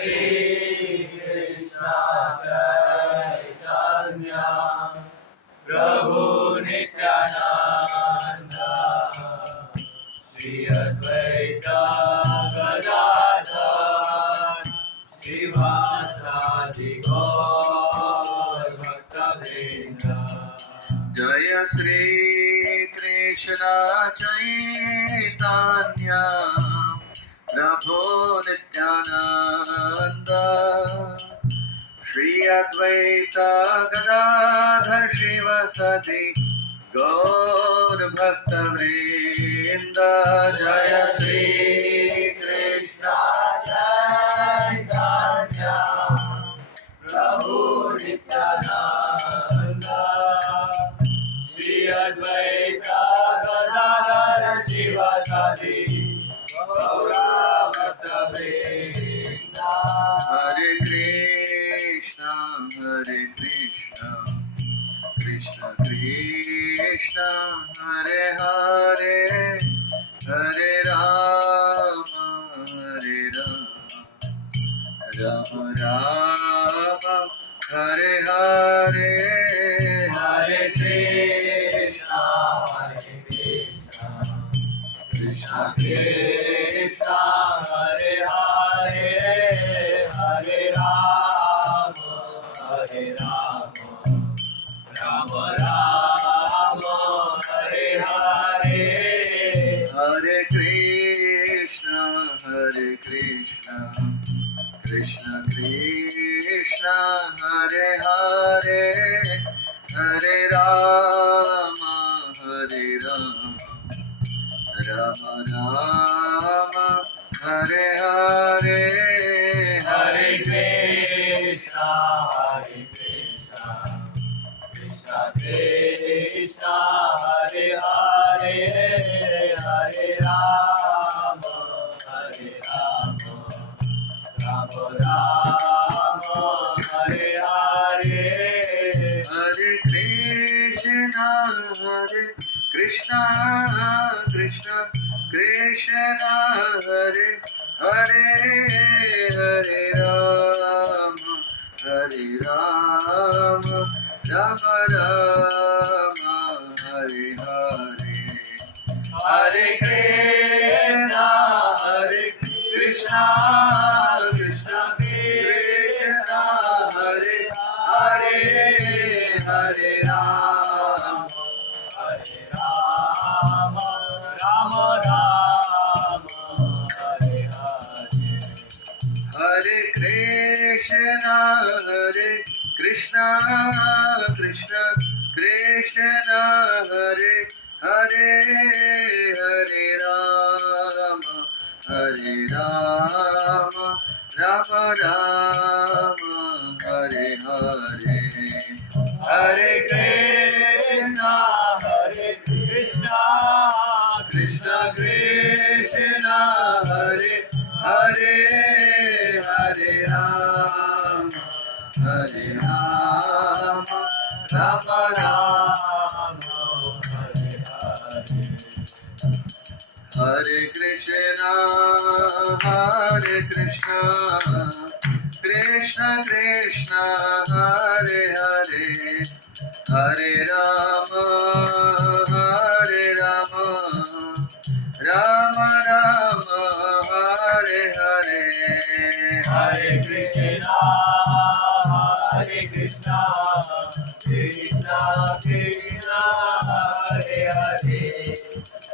Shri Krishna Chaitanya Prabhu Nityananda Shri Advaita Gadadhar Srivasadi Gaur Bhaktavrinda. Jaya Shri Krishna Chaitanya Prabhu Nityananda Shri Advaita Gadadhar Srivasadi Gaur Bhaktavrinda. Jaya Shri Krishna Chaitanya Prabhu Nityananda Shri Advaita Gadadhar Srivasadi Gaur Bhaktavrinda. Hare Krishna, Hare Krishna, Krishna Krishna, Hare Hare, Hare Rama, Hare Rama, Rama Rama, Hare Hare, Hare Krishna, Hare Krishna, Krishna Krishna, Hare Hare, Hare Rama, Hare Rama, Rama Rama, Hare Hare, Hare Krishna, Hare Krishna, Krishna Krishna, Hare Hare, Hare Rama, Hare Rama, Rama Rama, Hare Hare, Hare Krishna, Hare Krishna, Krishna Krishna, Hare Hare, Hare Rama, Hare Rama, Rama Rama, Hare Hare, Hare Krishna, Hare Krishna, Krishna Krishna, Hare Hare, Hare Rama, Hare Rama, Rama Rama, Hare Hare, Hare Krishna, Hare Krishna, Krishna Krishna, Hare Hare, Hare Rama, Hare Rama, Rama Rama, Hare Hare, Hare Krishna, Hare Krishna, Krishna Krishna, Hare Hare, Hare Rama, Hare Rama, Rama Rama, Hare Hare, Hare Krishna, Hare Krishna, Krishna Krishna, Hare Hare, Hare Rama, Hare Rama, Rama Rama, Hare Hare, Hare Krishna, Hare Krishna, Krishna Krishna, Hare Hare, Hare Rama, Hare Rama, Rama Rama, Hare Hare, Hare Krishna, Hare Krishna, Krishna Krishna, Hare Hare,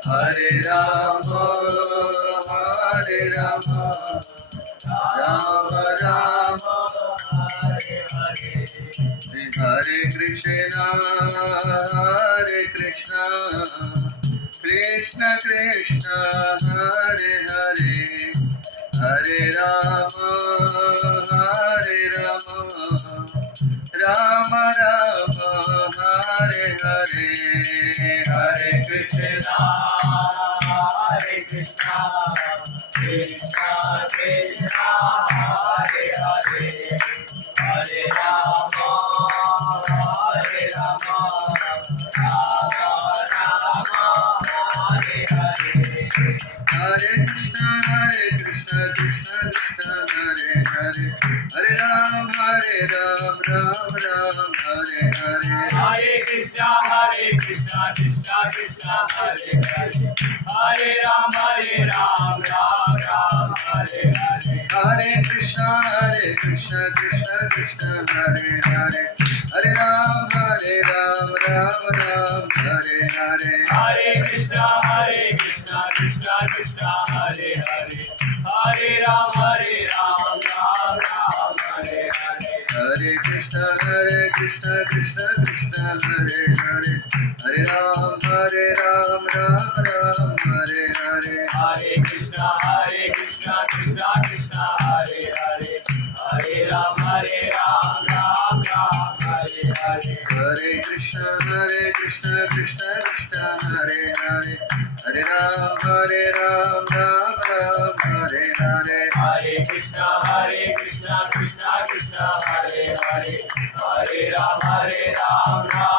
Hare Rama, Hare Rama, Rama Rama, Hare Hare, Hare Krishna, Hare Krishna, Krishna Krishna, Hare Hare, Hare Rama, Hare Rama, Rama Rama, Hare Hare, Hare Krishna, Hare Krishna, Krishna Krishna, Hare Hare, Hare Rama, Hare Rama, Rama Rama, Hare Hare, Hare Krishna, Krishna Krishna, Hare Hare Hare Ram Hare Ram Hare Hare Hare Krishna Krishna Krishna Hare Hare Hare Ram Ram Hare Hare Hare Krishna Krishna Krishna Hare Hare Hare Ram Ram Hare Hare Hare Krishna Krishna Krishna Hare Hare Hare Ram Ram Hare Hare Hare Krishna Krishna Krishna Hare Hare Hare Ram Ram Hare Hare Hare Krishna Krishna Krishna Hare Hare Hare Ram Ram Hare Hare Hare Krishna Krishna Krishna Hare Hare Hare Ram Ram Hare Hare Hare Krishna Krishna Krishna Hare Hare Hare Ram Ram Hare Hare Hare Krishna Krishna Krishna Hare Hare Hare Ram Ram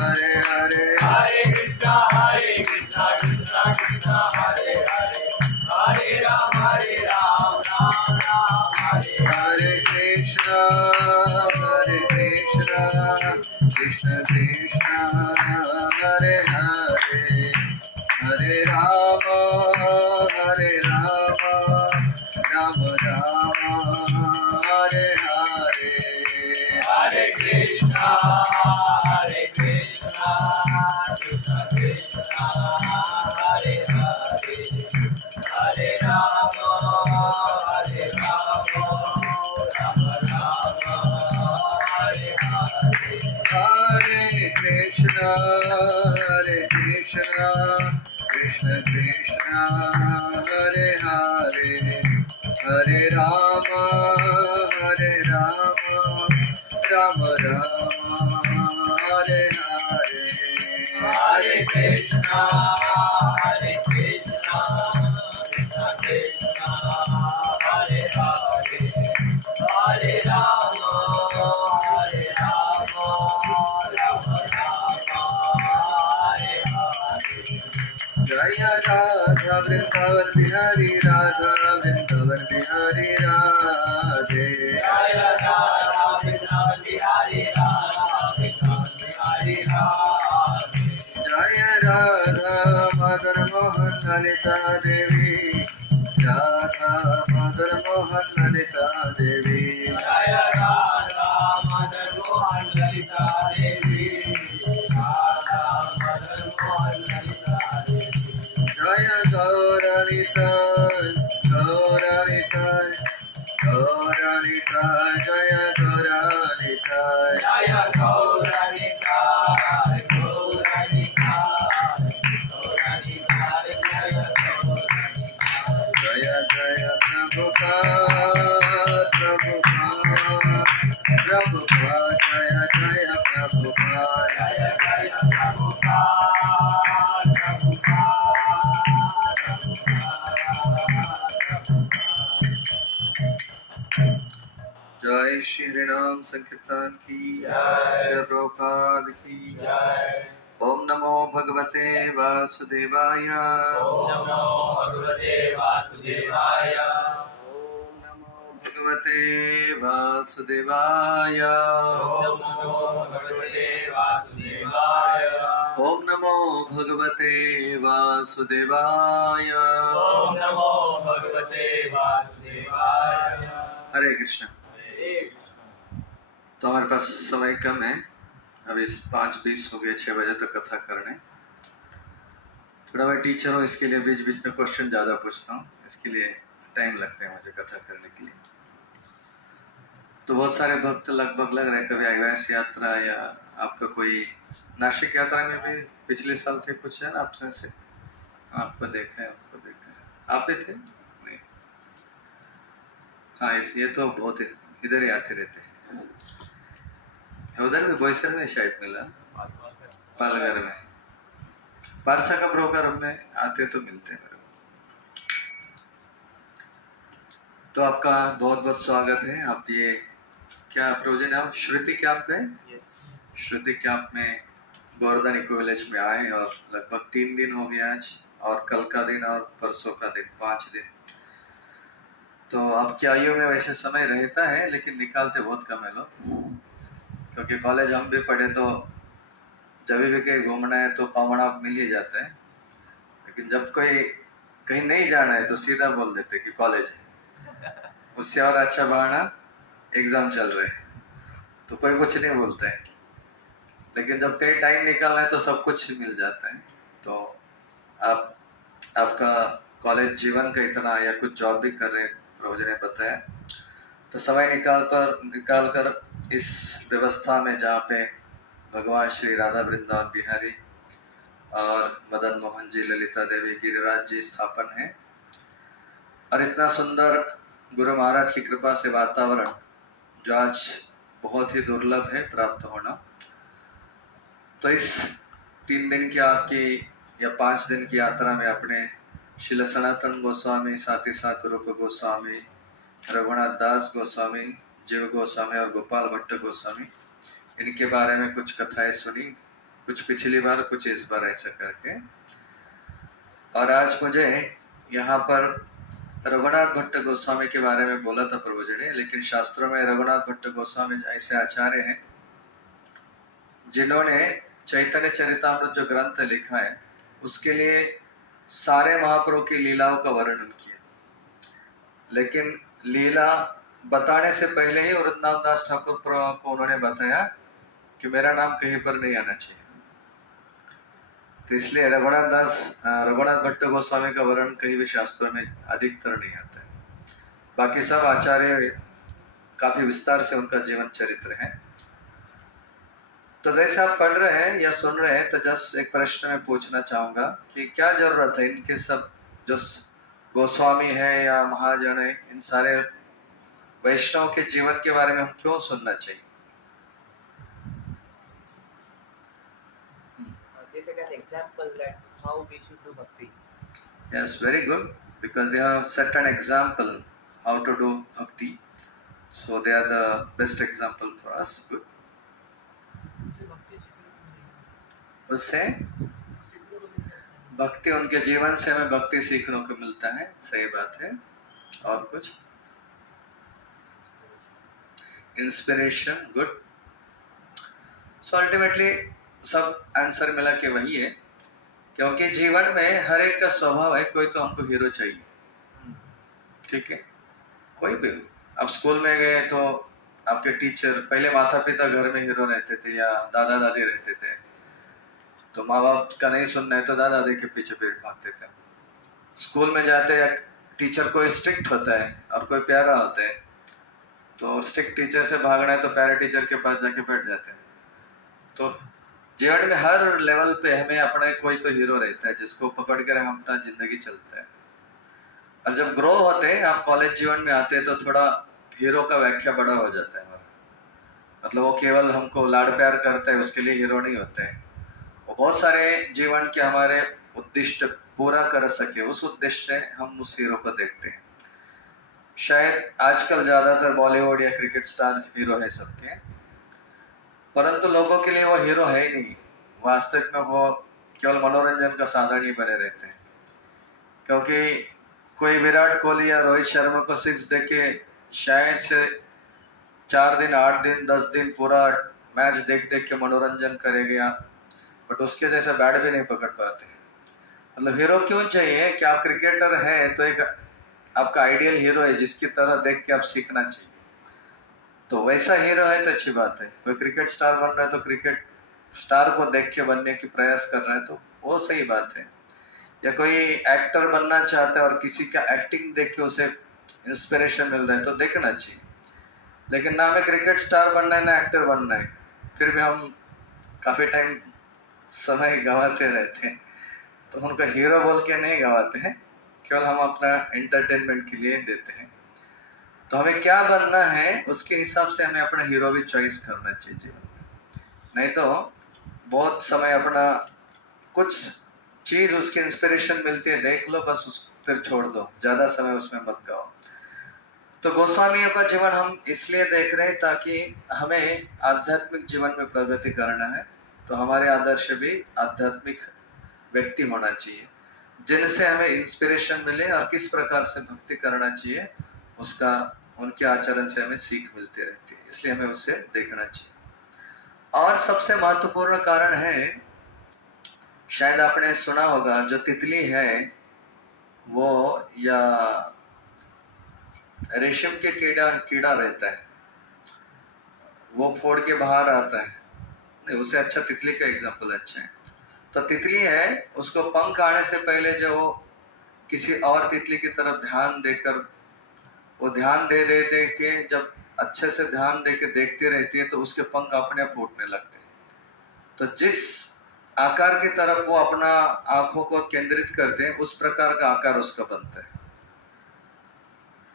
Hare Hare Hare Krishna Krishna Krishna Hare Hare Hare Ram Ram Hare Hare Krishna Krishna Krishna Hare Hare Hare Rama Rama Hare Hare Hare Krishna Krishna Krishna Hare Hare Hare Rama Rama Hare Hare Hare Krishna Krishna Krishna Hare Hare Hare Rama Rama Hare Hare Hare Krishna Krishna Krishna Hare Hare Hare Rama Rama Hare Hare Jaya Radha Vrindavan Bihari Radha Vrindavan Bihari Radhe Jaya Radha Vrindavan Bihari Radha Vrindavan Bihari Radhe Jaya Radha Madan Mohan Lalita Devi Radha Madan Mohan Lalita Devi Jaya Radha Madan Mohan Lalita Devi Radha Madan Mohan Lalita Devi Jaya Gauralita Jaya Gauralita Jaya Gauralita Gauralita Gauralita Jaya Gauralita Jaya Jaya Prabhupada Jaya Jaya Prabhupada Jaya Jaya Prabhupada जय श्री हरिनाम संकीर्तन की जय। श्री प्रभुपाद की जय। ओम नमो भगवते वासुदेवाय ओम नमो भगवते वासुदेवाय ओम नमो भगवते वासुदेवाय ओम नमो भगवते वासुदेवाय ओम नमो भगवते वासुदेवाय ओम नमो भगवते वासुदेवाय हरे कृष्ण। तो हमारे पास समय कम है, अभी 5:20 हो गए, 6 बजे तक कथा करने। थोड़ा मैं टीचर हूँ, इसके लिए बीच बीच में क्वेश्चन ज़्यादा पूछता हूँ, इसके लिए टाइम लगता है मुझे कथा करने के लिए। तो बहुत सारे भक्त लगभग लग रहे हैं, कभी अगवास यात्रा या आपका कोई नासिक यात्रा में भी पिछले साल थे कुछ, है ना? आपसे से आपको देखा है, आप भी थे नहीं? हाँ, ये तो बहुत इधर ही आते रहते हैं। उधर में बोईसर में शायद मिला, पालघर में पारसा का ब्रोकर में आते तो मिलते हैं मेरे को। तो आपका बहुत बहुत स्वागत है। आप ये क्या प्रोजन है, श्रुति कैंप में? श्रुति कैंप में गोवर्धन इको विलेज में आए और लगभग 3 दिन हो गया आज, और कल का दिन और परसों का दिन, 5 दिन। तो आपकी आयु में वैसे समय रहता है, लेकिन निकालते बहुत कम है लोग, क्योंकि कॉलेज हम भी पढ़े तो जब भी कहीं घूमना है तो कॉमन ऑफ मिल ही जाता है, लेकिन जब कोई कहीं नहीं जाना है तो सीधा बोल देते कि कॉलेज है। उससे और अच्छा बहाना एग्जाम चल रहे हैं, तो कोई कुछ नहीं बोलता है। लेकिन जब कहीं टाइम निकालना है तो सब कुछ मिल जाता है। तो आप आपका कॉलेज जीवन का इतना, या कुछ जॉब भी कर रहे हैं प्रभु जी ने बताया, तो समय निकाल कर इस व्यवस्था में जहाँ पे भगवान श्री राधा वृंदावन बिहारी और मदन मोहन जी, ललिता देवी, गिरिराज जी स्थापन है, और इतना सुंदर गुरु महाराज की कृपा से वातावरण जो आज बहुत ही दुर्लभ है प्राप्त होना। तो इस 3 दिन की आपकी या 5 दिन की यात्रा में अपने श्रील सनातन गोस्वामी, साथ ही साथ रूप गोस्वामी, रघुनाथ दास गोस्वामी, जीव गोस्वामी और गोपाल भट्ट गोस्वामी, इनके बारे में कुछ कथाएं सुनी, कुछ पिछली बार, कुछ इस बार, ऐसा करके। और आज मुझे यहाँ पर रघुनाथ भट्ट गोस्वामी के बारे में बोला था प्रभु जी ने, लेकिन शास्त्रों में रघुनाथ भट्ट गोस्वामी ऐसे आचार्य हैं जिन्होंने चैतन्य चरितामृत जो ग्रंथ लिखा है उसके लिए सारे महाप्रभु की लीलाओं का वर्णन किया, लेकिन लीला बताने से पहले ही वृंदावन दास ठाकुर को उन्होंने बताया कि मेरा नाम कहीं पर नहीं आना चाहिए। तो इसलिए रघुनाथ भट्ट गोस्वामी का वर्णन कहीं भी शास्त्रों में अधिकतर नहीं आता है। बाकी सब आचार्य काफी विस्तार से उनका जीवन चरित्र है। तो जैसे आप पढ़ रहे हैं या सुन रहे हैं, तो जस्ट एक प्रश्न मैं पूछना चाहूंगा कि क्या जरूरत है इनके सब जो गोस्वामी है या महाजन है, इन सारे वैष्णव के जीवन के बारे में हम क्यों सुनना चाहिए? They set an example that how we should do bhakti. Yes, very good, because they have set an example how to do bhakti, so they are the best example for us. Good. उससे भक्ति, उनके जीवन से हमें भक्ति सीखने को मिलता है। सही बात है। और कुछ? इंस्पिरेशन। गुड। सो अल्टीमेटली सब आंसर मिला के वही है, क्योंकि जीवन में हर एक का स्वभाव है, कोई तो हमको हीरो चाहिए, ठीक है? कोई भी। आप स्कूल में गए तो आपके टीचर, पहले माता पिता घर में हीरो रहते थे या दादा दादी रहते थे, तो माँ बाप का नहीं सुनना है तो दादा दादी के पीछे भागते थे। स्कूल में जाते या टीचर कोई स्ट्रिक्ट होता है और कोई प्यारा होता है, तो स्ट्रिक्ट टीचर से भागना है तो प्यारे टीचर के पास जाके बैठ जाते हैं। तो जीवन में हर लेवल पे हमें अपना कोई तो हीरो रहता है जिसको पकड़ कर हम अपना जिंदगी चलता है। और जब ग्रो होते हैं, आप कॉलेज जीवन में आते हैं, तो थोड़ा हीरो का व्याख्या बड़ा हो जाता है हमारा। मतलब वो केवल हमको लाड़ प्यार करता है, उसके लिए हीरो नहीं होते हैं। वो बहुत सारे जीवन के हमारे उद्दिष्ट पूरा कर सके, उस उद्देश्य से हम उस हीरो को देखते हैं। शायद आजकल ज्यादातर बॉलीवुड या क्रिकेट स्टार हीरो है सबके, परंतु लोगों के लिए वो हीरो है ही नहीं। वास्तविक में वो केवल मनोरंजन का साधन ही बने रहते हैं, क्योंकि कोई विराट कोहली या रोहित शर्मा को 6 देके शायद से 4 दिन, 8 दिन, 10 दिन पूरा मैच देख के मनोरंजन करेगा, बट उसके जैसा बैट भी नहीं पकड़ पाते। मतलब हीरो क्यों चाहिए कि आप क्रिकेटर है तो एक आपका आइडियल हीरो है जिसकी तरह देख के आप सीखना चाहिए। तो वैसा हीरो है तो अच्छी बात है। कोई क्रिकेट स्टार बन रहा है तो क्रिकेट स्टार को देख के बनने की प्रयास कर रहा है तो वो सही बात है। या कोई एक्टर बनना चाहता है और किसी का एक्टिंग देख के उसे इंस्पिरेशन मिल रहा है तो देखना चाहिए। लेकिन ना हमें क्रिकेट स्टार बनना है ना एक्टर बनना है, फिर भी हम काफी टाइम समय गंवाते रहते हैं। तो उनको हीरो बोल के नहीं गंवाते हैं, केवल हम अपना एंटरटेनमेंट के लिए देते हैं। तो हमें क्या बनना है उसके हिसाब से हमें अपना हीरो भी चॉइस करना चाहिए जीवन में। नहीं तो बहुत समय अपना कुछ चीज उसकी इंस्पिरेशन मिलती है, देख लो बस, फिर छोड़ दो, ज्यादा समय उसमें मत गाओ। तो गोस्वामियों का जीवन हम इसलिए देख रहे हैं ताकि हमें आध्यात्मिक जीवन में प्रगति करना है। तो हमारे आदर्श भी आध्यात्मिक व्यक्ति होना चाहिए, जिनसे हमें इंस्पिरेशन मिले और किस प्रकार से भक्ति करना चाहिए उसका उनके आचरण से हमें सीख मिलती रहती है, इसलिए हमें उसे देखना चाहिए। और सबसे महत्वपूर्ण कारण है, शायद आपने सुना होगा, जो तितली है वो या रेशम के कीड़ा रहता है, वो फोड़ के बाहर आता है, नहीं उससे अच्छा तितली का एग्जाम्पल अच्छा है। तो तितली है, उसको पंख आने से पहले जो किसी और तितली की तरफ ध्यान देकर वो ध्यान दे दे के जब अच्छे से ध्यान दे के देखती रहती है तो उसके पंख अपने आप फूटने लगते हैं। तो जिस आकार की तरफ वो अपना आंखों को केंद्रित करते हैं उस प्रकार का आकार उसका बनता है।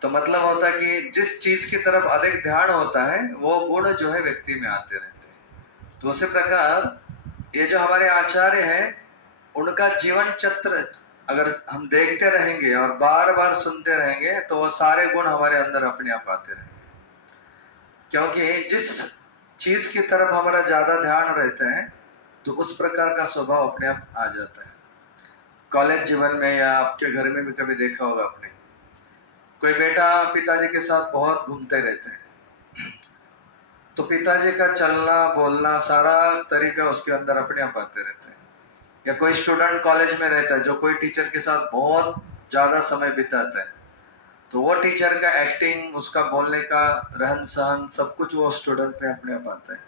तो मतलब होता है कि जिस चीज की तरफ अधिक ध्यान होता है वो गुण जो है व्यक्ति में आते रहते हैं। तो उसी प्रकार ये जो हमारे आचार्य हैं उनका जीवन चक्र अगर हम देखते रहेंगे और बार बार सुनते रहेंगे तो वो सारे गुण हमारे अंदर अपने आप आते रहेंगे, क्योंकि जिस चीज की तरफ हमारा ज्यादा ध्यान रहता है तो उस प्रकार का स्वभाव अपने आप आ जाता है। कॉलेज जीवन में या आपके घर में भी कभी देखा होगा आपने, कोई बेटा पिताजी के साथ बहुत घूमते रहते हैं तो पिताजी का चलना बोलना सारा तरीका उसके अंदर अपने आप आते रहते हैं। या कोई स्टूडेंट कॉलेज में रहता है जो कोई टीचर के साथ बहुत ज्यादा समय बिताता है तो वो टीचर का एक्टिंग, उसका बोलने का रहन सहन सब कुछ वो स्टूडेंट में अपने आप आता है।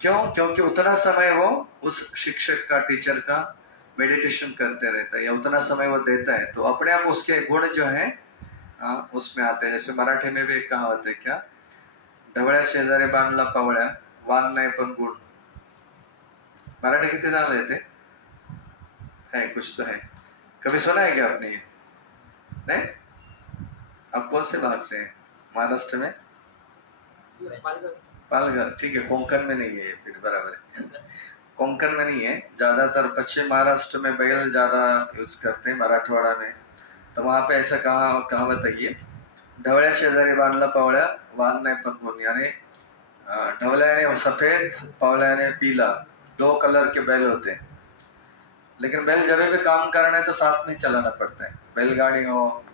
क्यों? क्योंकि उतना समय वो उस शिक्षक का, टीचर का मेडिटेशन करते रहता है या उतना समय वो देता है तो अपने आप उसके गुण जो है उसमें आते हैं। जैसे मराठी में भी एक कहावत है, क्या, ढवळ्या शेजारी बांधला पवळ्या वान नाही पण गुण। मराठी कितने जान लेते है? कुछ तो है, कभी सुना है क्या आपने ये? नहीं? आप कौन से भाग से हैं? महाराष्ट्र में? पालघर, ठीक है। कोंकण में नहीं है ये, फिर बराबर है। कोंकण में नहीं है, ज्यादातर पश्चिम महाराष्ट्र में बैल ज्यादा यूज करते हैं, मराठवाड़ा में। तो वहां पे ऐसा कहावत है ये, ढवळ्या शेजारी बांधला पवळ्या वान नाही पण गुण, यानी ढवल्याने सफेद पवल्याने पीला, दो कलर के बैल होते हैं। लेकिन बैल जब भी काम करना है तो साथ में चलाना पड़ता है, बैलगाड़ी हो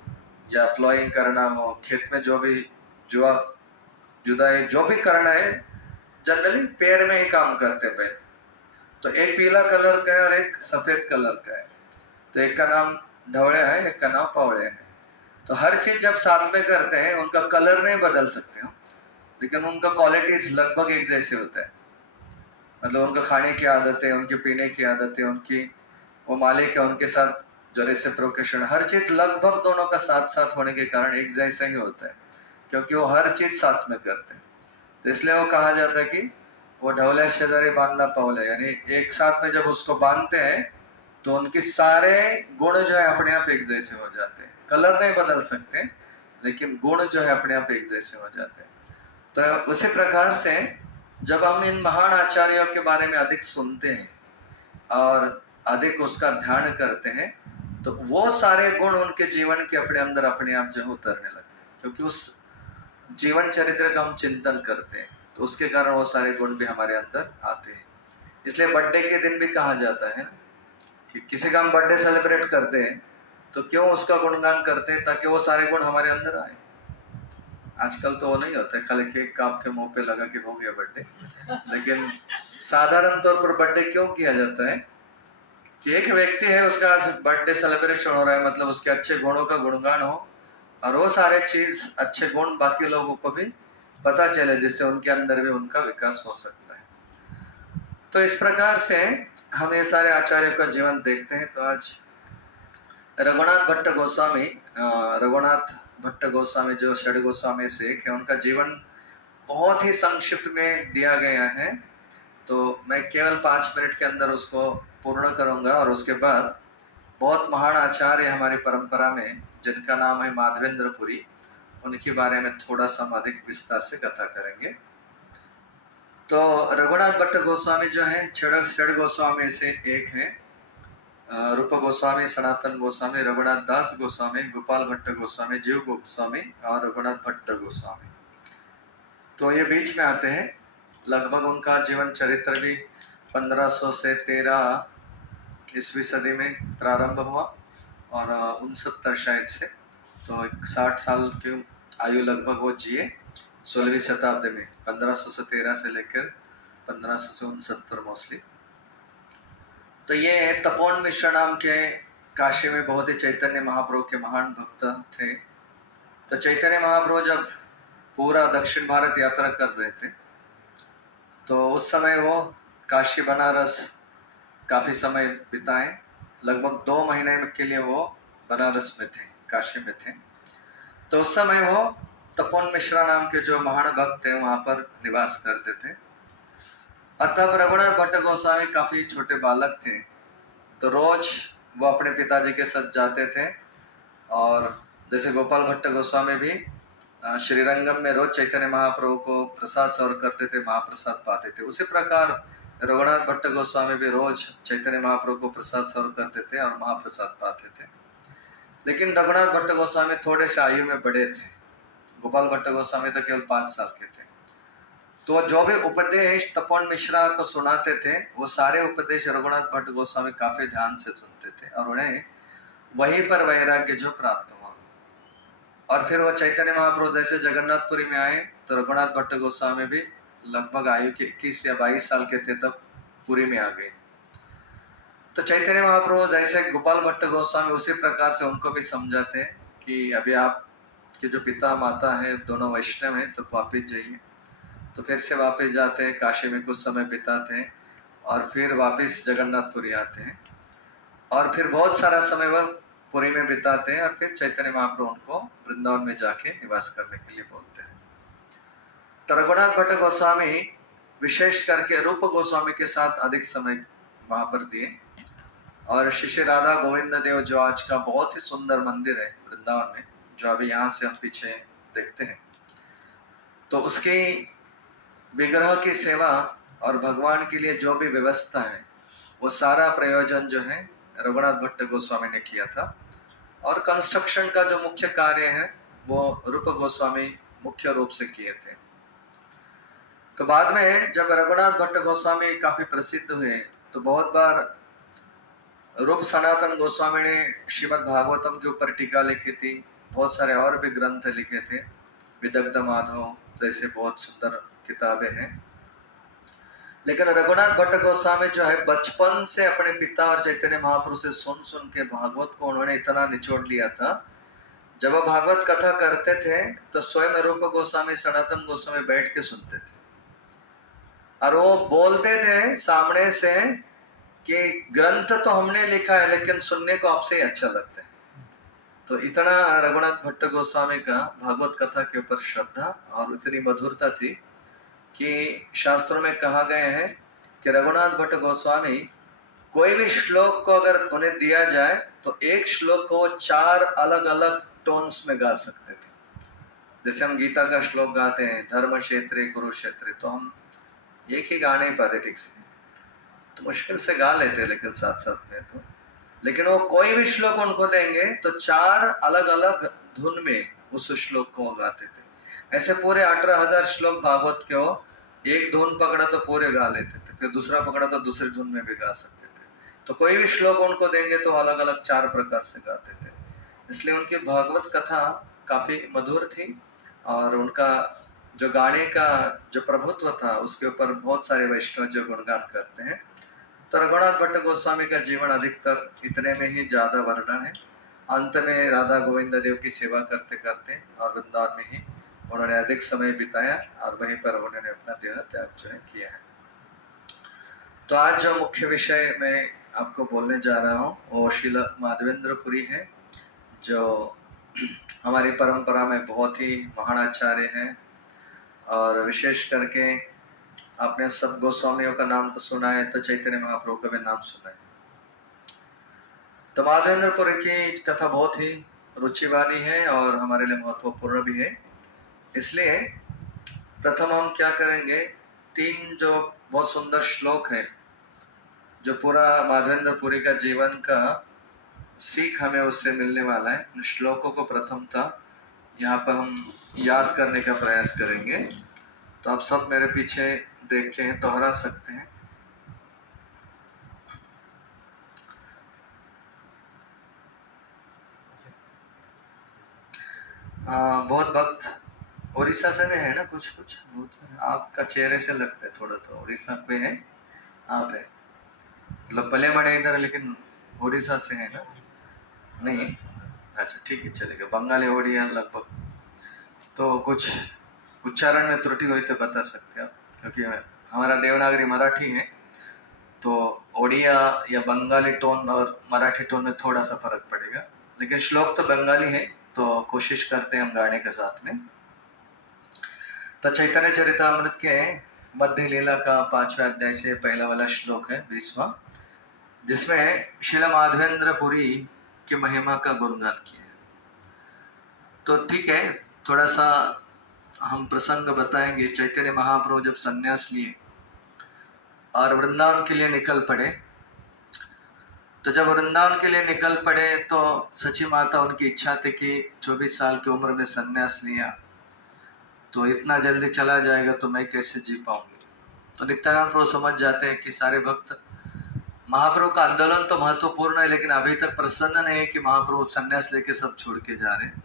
या प्लॉइंग करना हो, खेत में जो भी जुदाई जो भी करना है जनरली पैर में ही काम करते हैं बैल। तो एक पीला कलर का है और एक सफेद कलर का है, तो एक का नाम ढवळ्या है, एक का नाम पवळ्या है। तो हर चीज जब साथ में करते हैं उनका कलर नहीं बदल सकते हो, लेकिन उनका क्वालिटीज लगभग एक जैसे होता है। मतलब उनका खाने की आदतें, उनके पीने की आदतें, उनकी वो मालिक है उनके साथ जो रेसिप्रोकेशन, हर चीज लगभग दोनों का साथ साथ होने के कारण एक जैसा ही होता है, क्योंकि वो हर चीज साथ में करते हैं। तो इसलिए वो कहा जाता है कि वो ढवल्या शेजारी बांधना पवल्या, यानी एक साथ में जब उसको बांधते हैं तो उनके सारे गुण जो है अपने आप एक जैसे हो जाते हैं। कलर नहीं बदल सकते लेकिन गुण जो है अपने आप एक जैसे हो जाते हैं। तो उसी प्रकार से जब हम इन महान आचार्यों के बारे में अधिक सुनते हैं और अधिक उसका ध्यान करते हैं तो वो सारे गुण उनके जीवन के अपने अंदर अपने आप जो उतरने लगते हैं, क्योंकि उस जीवन चरित्र का हम चिंतन करते हैं तो उसके कारण वो सारे गुण भी हमारे अंदर आते हैं। इसलिए बर्थडे के दिन भी कहा जाता है कि किसी का हम बर्थडे सेलिब्रेट करते हैं तो क्यों उसका गुणगान करते हैं, ताकि वो सारे गुण हमारे अंदर आए। आजकल तो वो नहीं होता है, खाली केक काट के मुंह पे लगा के हो गया बर्थडे, लेकिन साधारण तौर पर बर्थडे क्यों किया जाता है कि एक व्यक्ति है उसका आज बर्थडे सेलिब्रेशन हो रहा है, मतलब उसके अच्छे गुणों का गुणगान हो और वो सारे चीज अच्छे गुण बाकी लोगों को भी पता चले, जिससे उनके अंदर भी उनका विकास हो सकता है। तो इस प्रकार से हम ये सारे आचार्यों का जीवन देखते हैं। तो आज रघुनाथ भट्ट गोस्वामी जो षड गोस्वामी से एक है, उनका जीवन बहुत ही संक्षिप्त में दिया गया है, तो मैं केवल 5 मिनट के अंदर उसको पूर्ण करूंगा और उसके बाद बहुत महान आचार्य हमारी परंपरा में जिनका नाम है माधवेंद्रपुरी, उनके बारे में थोड़ा सा अधिक विस्तार से कथा करेंगे। तो रघुनाथ भट्ट गोस्वामी जो है षड गोस्वामी से एक है, रूप गोस्वामी, सनातन गोस्वामी, रघुनाथ दास गोस्वामी, गोपाल भट्ट गोस्वामी, जीव गोस्वामी और रघुनाथ भट्ट गोस्वामी। तो ये बीच में आते हैं। लगभग उनका जीवन चरित्र भी 1500 से 13 ईस्वी सदी में प्रारंभ हुआ और 69 शायद से, तो 60 साल की आयु लगभग वो जिए 16वीं शताब्दी में, 1500 से 13 से लेकर 1500 से 69 मोस्टली। तो ये तपोवन मिश्र नाम के काशी में बहुत ही चैतन्य महाप्रभु के महान भक्त थे। तो चैतन्य महाप्रभु जब पूरा दक्षिण भारत यात्रा कर रहे थे तो उस समय वो काशी बनारस काफ़ी समय बिताए, लगभग 2 महीने के लिए वो बनारस में थे, काशी में थे। तो उस समय वो तपोवन मिश्रा नाम के जो महान भक्त थे वहाँ पर निवास करते थे। और तब रघुनाथ भट्ट गोस्वामी काफ़ी छोटे बालक थे, तो रोज वो अपने पिताजी के साथ जाते थे। और जैसे गोपाल भट्ट गोस्वामी भी श्रीरंगम में रोज चैतन्य महाप्रभु को प्रसाद सर्व करते थे, महाप्रसाद पाते थे, उसी प्रकार रघुनाथ भट्ट गोस्वामी भी रोज चैतन्य महाप्रभु को प्रसाद सर्व करते थे और महाप्रसाद पाते थे। लेकिन रघुनाथ भट्ट गोस्वामी थोड़े से आयु में बड़े थे, गोपाल भट्ट गोस्वामी तो केवल 5 साल के थे। तो जो भी उपदेश तपोवन मिश्रा को सुनाते थे वो सारे उपदेश रघुनाथ भट्ट गोस्वामी काफी ध्यान से सुनते थे और उन्हें वहीं पर वैराग्य जो प्राप्त हुआ। और फिर वो चैतन्य महाप्रभु जैसे जगन्नाथपुरी में आए तो रघुनाथ भट्ट गोस्वामी भी लगभग आयु के 21 या 22 साल के थे तब पुरी में आ गए। तो चैतन्य महाप्रभु जैसे गोपाल भट्ट गोस्वामी उसी प्रकार से उनको भी समझाते कि अभी आपके जो पिता माता है दोनों वैष्णव हैं, तो वापिस जाइए। तो फिर से वापस जाते हैं, काशी में कुछ समय बिताते हैं और फिर वापस जगन्नाथपुरी आते हैं और फिर बहुत सारा समय वह पुरी में बिताते हैं और फिर चैतन्य महाप्रभु उनको वृंदावन में जाके निवास करने के लिए बोलते हैं। तो रघुनाथ भट्ट गोस्वामी विशेष करके रूप गोस्वामी के साथ अधिक समय वहाँ पर दिए। और श्री राधा गोविंद देव जो आज का बहुत ही सुंदर मंदिर है वृंदावन में, जो अभी यहाँ से हम पीछे देखते हैं, तो उसकी विग्रह की सेवा और भगवान के लिए जो भी व्यवस्था है वो सारा प्रयोजन जो है रघुनाथ भट्ट गोस्वामी ने किया था। और कंस्ट्रक्शन का जो मुख्य कार्य है वो रूप गोस्वामी मुख्य रूप से किए थे। तो बाद में जब रघुनाथ भट्ट गोस्वामी काफी प्रसिद्ध हुए तो बहुत बार रूप सनातन गोस्वामी ने श्रीमद् भागवतम के ऊपर टीका लिखी थी, बहुत सारे और भी ग्रंथ लिखे थे, विदग्ध माधव जैसे बहुत सुंदर किताबें हैं। लेकिन रघुनाथ भट्ट गोस्वामी जो है बचपन से अपने पिता और चैतन्य महाप्रभु से सुन के भागवत को उन्होंने इतना निचोड़ लिया था, जब वो भागवत कथा करते थे तो स्वयं रूप गोस्वामी सनातन गोस्वामी बैठ के सुनते थे और वो बोलते थे सामने से कि ग्रंथ तो हमने लिखा है लेकिन सुनने को आपसे ही अच्छा लगता है। तो इतना रघुनाथ भट्ट गोस्वामी का भागवत कथा के ऊपर श्रद्धा और इतनी मधुरता थी कि शास्त्रों में कहा गया है कि रघुनाथ भट्ट गोस्वामी कोई भी श्लोक को अगर उन्हें दिया जाए तो एक श्लोक को 4 अलग अलग टोन्स में गा सकते थे। जैसे हम गीता का श्लोक गाते हैं धर्म क्षेत्रे कुरुक्षेत्रे, तो हम एक ही गा नहीं पाते ठीक से, तो मुश्किल से गा लेते लेकिन साथ साथ में तो, लेकिन वो कोई भी श्लोक उनको देंगे तो 4 अलग अलग धुन में उस श्लोक को गाते थे। ऐसे पूरे 18,000 श्लोक भागवत के हो, एक धुन पकड़ा तो पूरे गा लेते थे, फिर दूसरा पकड़ा तो दूसरी धुन में भी गा सकते थे। तो कोई भी श्लोक उनको देंगे तो अलग अलग 4 प्रकार से गाते थे। इसलिए उनकी भागवत कथा काफी मधुर थी और उनका जो गाने का जो प्रभुत्व था उसके ऊपर बहुत सारे वैष्णव जो गुणगान करते हैं। तो रघुनाथ भट्ट गोस्वामी का जीवन अधिकतर इतने में ही ज्यादा वर्णन है। अंत में राधा गोविंद देव की सेवा करते करते और वृंदावन में ही उन्होंने अधिक समय बिताया और वहीं पर उन्होंने अपना देह त्याग जो है किया है। तो आज जो मुख्य विषय मैं आपको बोलने जा रहा हूँ वो श्रील माधवेंद्रपुरी है, जो हमारी परंपरा में बहुत ही महान आचार्य हैं और विशेष करके आपने सब गोस्वामियों का नाम तो सुना है, तो चैतन्य महाप्रभु का भी नाम सुना है। तो माधवेंद्रपुरी की कथा बहुत ही रुचिवानी है और हमारे लिए महत्वपूर्ण भी है। इसलिए प्रथम हम क्या करेंगे, 3 जो बहुत सुंदर श्लोक है जो पूरा माधवेंद्रपुरी का जीवन का सीख हमें उससे मिलने वाला है, उन श्लोकों को प्रथम था यहाँ पर हम याद करने का प्रयास करेंगे। तो आप सब मेरे पीछे देख के दोहरा सकते हैं। बहुत भक्त उड़ीसा से भी है ना, कुछ कुछ बहुत सारे। आपका चेहरे से लगता है थोड़ा तो उड़ीसा पे है आप है, मतलब पले बड़े इधर, लेकिन उड़ीसा से है ना? नहीं, अच्छा ठीक है चलेगा। बंगाली ओडिया लगभग, तो कुछ उच्चारण में त्रुटि हुई तो बता सकते हैं आप, क्योंकि हमारा देवनागरी मराठी है, तो ओडिया या बंगाली टोन और मराठी टोन में थोड़ा सा फर्क पड़ेगा, लेकिन श्लोक तो बंगाली है, तो कोशिश करते हैं हम गाने के साथ में। तो चैतन्य चरितामृत के मध्य लीला का 5वें अध्याय से पहला वाला श्लोक है 20वां, जिसमें श्रील माधवेंद्र पुरी की महिमा का गुणगान किया है। तो ठीक है, थोड़ा सा हम प्रसंग बताएंगे। चैतन्य महाप्रभु जब संन्यास लिए और वृंदावन के लिए निकल पड़े, तो जब वृंदावन के लिए निकल पड़े तो सची माता उनकी इच्छा थी कि 24 साल की उम्र में संन्यास लिया, तो इतना जल्दी चला जाएगा तो मैं कैसे जी पाऊंगी। तो नित्यानंद प्रभु समझ जाते हैं कि सारे भक्त, महाप्रभु का आंदोलन तो महत्वपूर्ण है, लेकिन अभी तक प्रसन्न नहीं है कि महाप्रभु संन्यास लेके सब छोड़ के जा रहे हैं।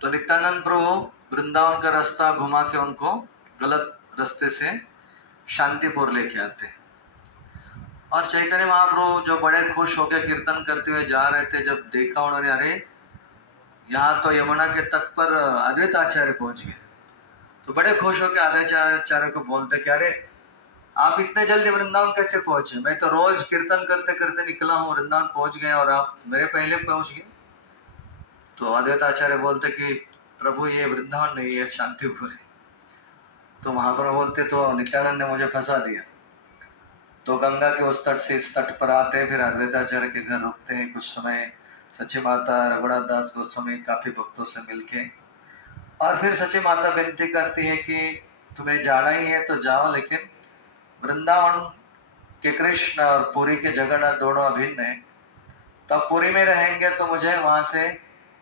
तो नित्यानंद प्रभु वृंदावन का रास्ता घुमा के उनको गलत रास्ते से शांतिपुर लेके आते हैं। और चैतन्य महाप्रभु जो बड़े खुश होकर कीर्तन करते हुए जा रहे थे, जब देखा उन्होंने, अरे यहाँ तो यमुना के तट पर अद्वैत आचार्य पहुंच गए, तो बड़े खुश होकर अद्वैत आचार्य को बोलते कि अरे आप इतने जल्दी वृंदावन कैसे पहुंचे? मैं तो रोज कीर्तन करते करते निकला हूँ, वृंदावन पहुंच गए और आप मेरे पहले पहुंच गए। तो अद्वैत आचार्य बोलते कि प्रभु ये वृंदावन नहीं है, शांतिपुर है। तो महाप्रभु बोलते तो नित्यानंद ने मुझे फंसा दिया। तो गंगा के उस तट से इस तट पर आते हैं, फिर अद्वैताचार्य के घर रुकते हैं कुछ समय। सची माता रघुनाथ दास गोस्वामी काफी भक्तों से मिलके, और फिर सची माता विनती करती है कि तुम्हें जाना ही है तो जाओ, लेकिन वृंदावन के कृष्ण और पुरी के जगन्नाथ दोनों अभिन्न है, तो आप पुरी में रहेंगे तो मुझे वहां से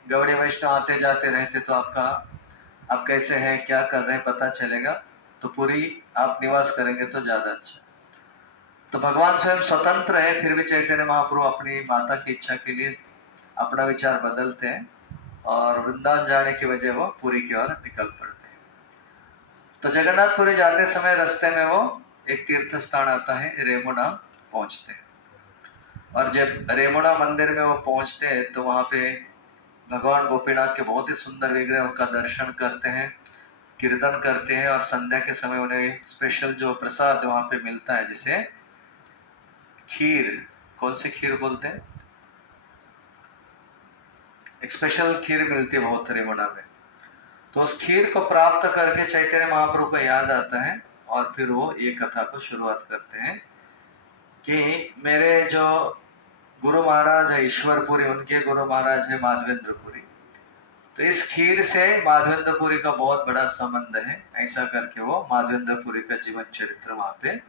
गौड़ी वैष्णव आते जाते रहते, तो आप कैसे हैं, क्या कर रहे हैं पता चलेगा, तो पुरी आप निवास करेंगे तो ज्यादा अच्छा। तो भगवान स्वयं स्वतंत्र है, फिर भी चैतन्य महाप्रभु अपनी माता की इच्छा के लिए अपना विचार बदलते हैं और वृंदावन जाने की वजह वो पुरी की ओर निकल पड़ते हैं। तो जगन्नाथपुरी जाते समय रास्ते में वो एक तीर्थ स्थान आता है, रेमुना पहुंचते हैं। और जब रेमुना मंदिर में वो पहुंचते हैं तो वहां पे भगवान गोपीनाथ के बहुत ही सुंदर विग्रह का दर्शन करते हैं, कीर्तन करते हैं, और संध्या के समय उन्हें स्पेशल जो प्रसाद वहां पे मिलता है, जिसे खीर, कौन सी खीर बोलते हैं, एक स्पेशल खीर मिलती है बहुत रेमुना में। तो उस खीर को प्राप्त करके चैतन्य महाप्रभु को याद आता है, और फिर वो ये कथा को शुरुआत करते हैं कि मेरे जो गुरु महाराज है ईश्वरपुरी, उनके गुरु महाराज है माधवेंद्रपुरी, तो इस खीर से माधवेंद्रपुरी का बहुत बड़ा संबंध है। ऐसा करके वो माधवेंद्रपुरी का जीवन चरित्र वहां पे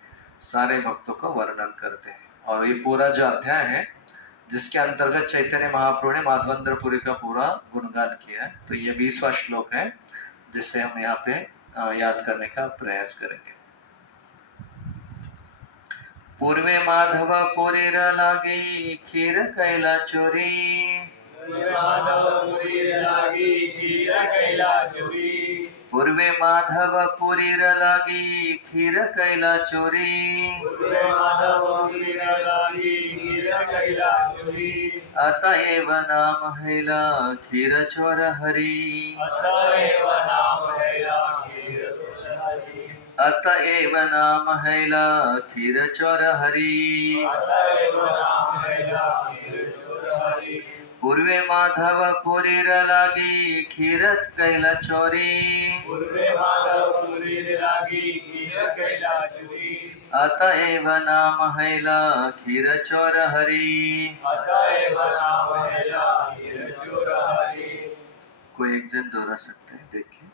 सारे भक्तों को वर्णन करते हैं। और ये पूरा जो अध्याय है जिसके अंतर्गत चैतन्य महाप्रभु ने माधवेंद्रपुरी का पूरा गुणगान किया है, तो ये 20वां श्लोक है जिससे हम यहाँ पे याद करने का प्रयास करेंगे। पूर्वे माधव पुरी लागी खीर कैला चोरी, पूर्वे माधव पुरी लागी खीर कैला चोरी, अतएव नाम हैला खीर चोर हरि, अतएव नाम हैला खीर चोर हरि। पूर्वे माधव पुरी लागी खीर कैला चोरी, अतएव नाम हैला खीर चोर हरि। कोई एक जन दोहरा सकते हैं, देखिए।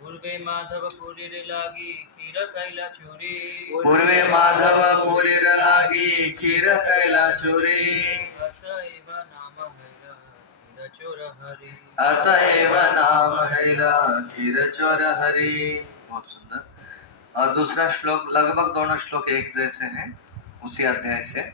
पूर्वे माधव पुरी लागी खीर कैला चोरी, पूर्वे माधव पुरी लागी खीर कैला चोरी, अतएव नाम हैला खीर चोर हरि, अतएव नाम हैला खीर चोर हरि। बहुत सुंदर। और दूसरा श्लोक, लगभग दोनों श्लोक एक जैसे हैं उसी अध्याय से।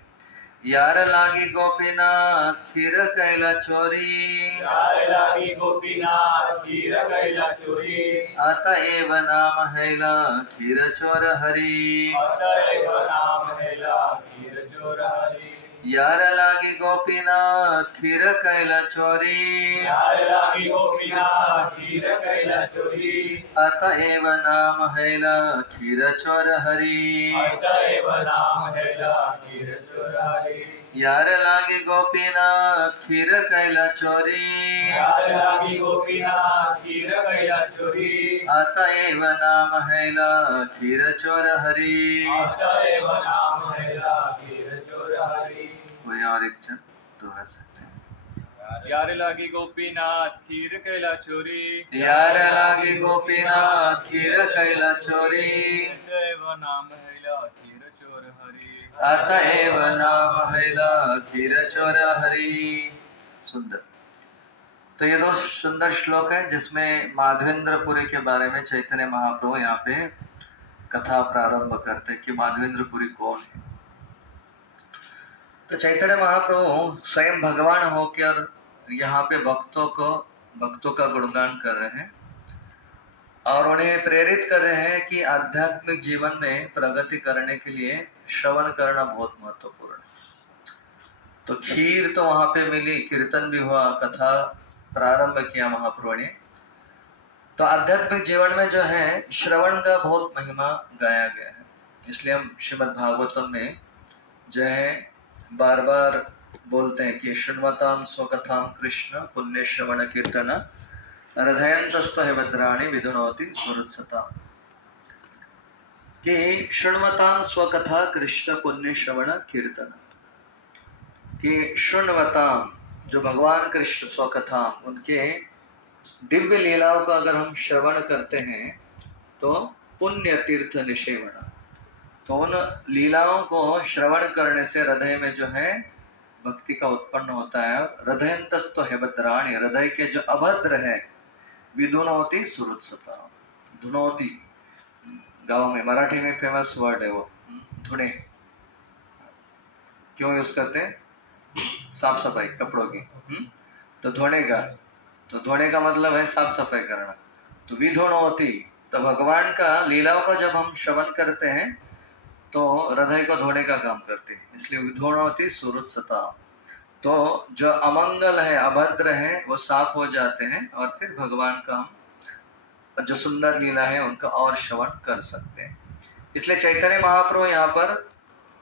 यार लागी गोपीनाथ खीर कैला चोरी। यार लागी गोपीनाथ खीर कैला चोरी। अतएव नाम हैला खीर चोर हरि। अतएव नाम हैला खीर चोर हरि। यार लागी गोपीनाथ खीर कैला चोरी। यार लागी गोपीनाथ खीर कैला चोरी। अतएव नाम हैला खीर चोर हरि। अतएव नाम हैला खीर चोर हरि। यार लागी गोपीनाथ खीर कैला चोरी। यार लागी गोपीनाथ खीर कैला चोरी। अतएव नाम हैला खीर चोर हरि। अतएव नाम हैला खीर चोर हरि। कोई और एक जन दोहरा सकते हैं। यार लागी गोपीनाथ खीर कैला चोरी। यार लागी गोपीनाथ खीर कैला चोरी। अतएव नाम हैला खीर चोर हरि। अतएव नाम हैला खीर चोर हरि। सुंदर। तो ये दो सुंदर श्लोक है जिसमें माधवेंद्रपुरी के बारे में चैतन्य महाप्रभु यहाँ पे कथा प्रारंभ करते कि माधवेंद्रपुरी कौन है। तो चैतन्य महाप्रभु स्वयं भगवान होकर यहाँ पे भक्तों का गुणगान कर रहे हैं और उन्हें प्रेरित कर रहे हैं कि आध्यात्मिक जीवन में प्रगति करने के लिए श्रवण करना बहुत महत्वपूर्ण है। तो खीर तो वहां पे मिली, कीर्तन भी हुआ, कथा प्रारंभ किया महाप्रभु ने। तो आध्यात्मिक जीवन में जो है श्रवण का बहुत महिमा गाया गया है। इसलिए हम श्रीमद् भागवतम में जो है बार बार बोलते हैं कि शृण्वतां स्वकथां कृष्ण पुण्य श्रवण कीर्तन हृदयन्तस्त्व भद्राणि विधुनोति सुहृत्सतां। कि शृण्वतां स्वकथा कृष्ण पुण्य श्रवण कीर्तन, कि शृण्वतां जो भगवान कृष्ण स्वकथा उनके दिव्य लीलाओं का अगर हम श्रवण करते हैं तो पुण्य तीर्थ निषेवण, तो उन लीलाओं को श्रवण करने से हृदय में जो है भक्ति का उत्पन्न होता है। हृदयन्तस्त्व भद्राणि, हृदय के जो अभद्र है, विधुनोति सुहृत्सतां। धुनोति गाँव में मराठी में फेमस वर्ड है वो, धुने क्यों यूज करते हैं? साफ सफाई कपड़ों की। तो धोने का मतलब है साफ सफाई करना। तो विधुनोति, तो भगवान का लीलाओं का जब हम श्रवण करते हैं तो हृदय को धोने का काम करते हैं, इसलिए विधुनोति सुहृत्सतां। तो जो अमंगल है, अभद्र है, वो साफ हो जाते हैं और फिर भगवान का हम जो सुंदर लीला है उनका और श्रवण कर सकते हैं। इसलिए चैतन्य महाप्रभु यहाँ पर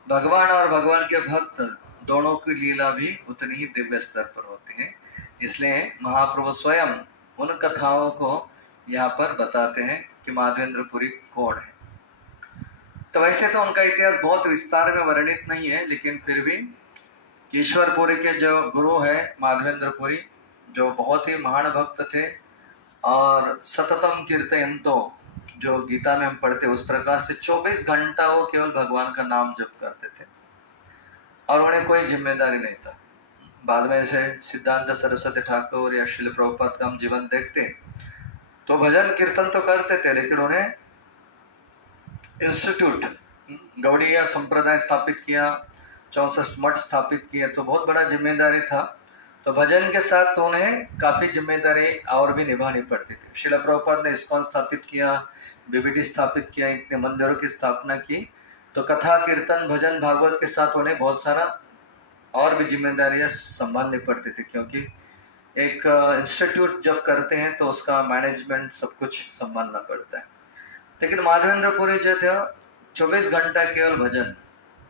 भगवान और भगवान के भक्त दोनों की लीला भी उतनी ही दिव्य स्तर पर होती है। इसलिए महाप्रभु स्वयं उन कथाओं को यहाँ पर बताते हैं कि माधवेंद्रपुरी कौन है। तो वैसे तो उनका इतिहास बहुत विस्तार में वर्णित नहीं है, लेकिन फिर भी ईश्वरपुरी के जो गुरु है माधवेंद्रपुरी, जो बहुत ही महान भक्त थे और सततम कीर्तयन्तो, जो गीता में हम पढ़ते उस प्रकार से 24 घंटा वो केवल भगवान का नाम जप करते थे और उन्हें कोई जिम्मेदारी नहीं था। बाद में से सिद्धांत सरस्वती ठाकुर या श्रील प्रभुपाद का हम जीवन देखते तो भजन कीर्तन तो करते थे, लेकिन उन्हें इंस्टीट्यूट गौड़ीय संप्रदाय स्थापित किया, 64 मठ स्थापित किए, तो बहुत बड़ा जिम्मेदारी था। तो भजन के साथ तो उन्हें काफ़ी जिम्मेदारी और भी निभानी पड़ती थी। श्रील प्रभुपाद ने इस्कॉन स्थापित किया, बीबीडी स्थापित किया, इतने मंदिरों की स्थापना की। तो कथा कीर्तन भजन भागवत के साथ उन्हें बहुत सारा और भी जिम्मेदारियां संभालनी पड़ती थी, क्योंकि एक इंस्टीट्यूट जब करते हैं तो उसका मैनेजमेंट सब कुछ संभालना पड़ता है। लेकिन माधवेंद्रपुरी जो थे 24 घंटा केवल भजन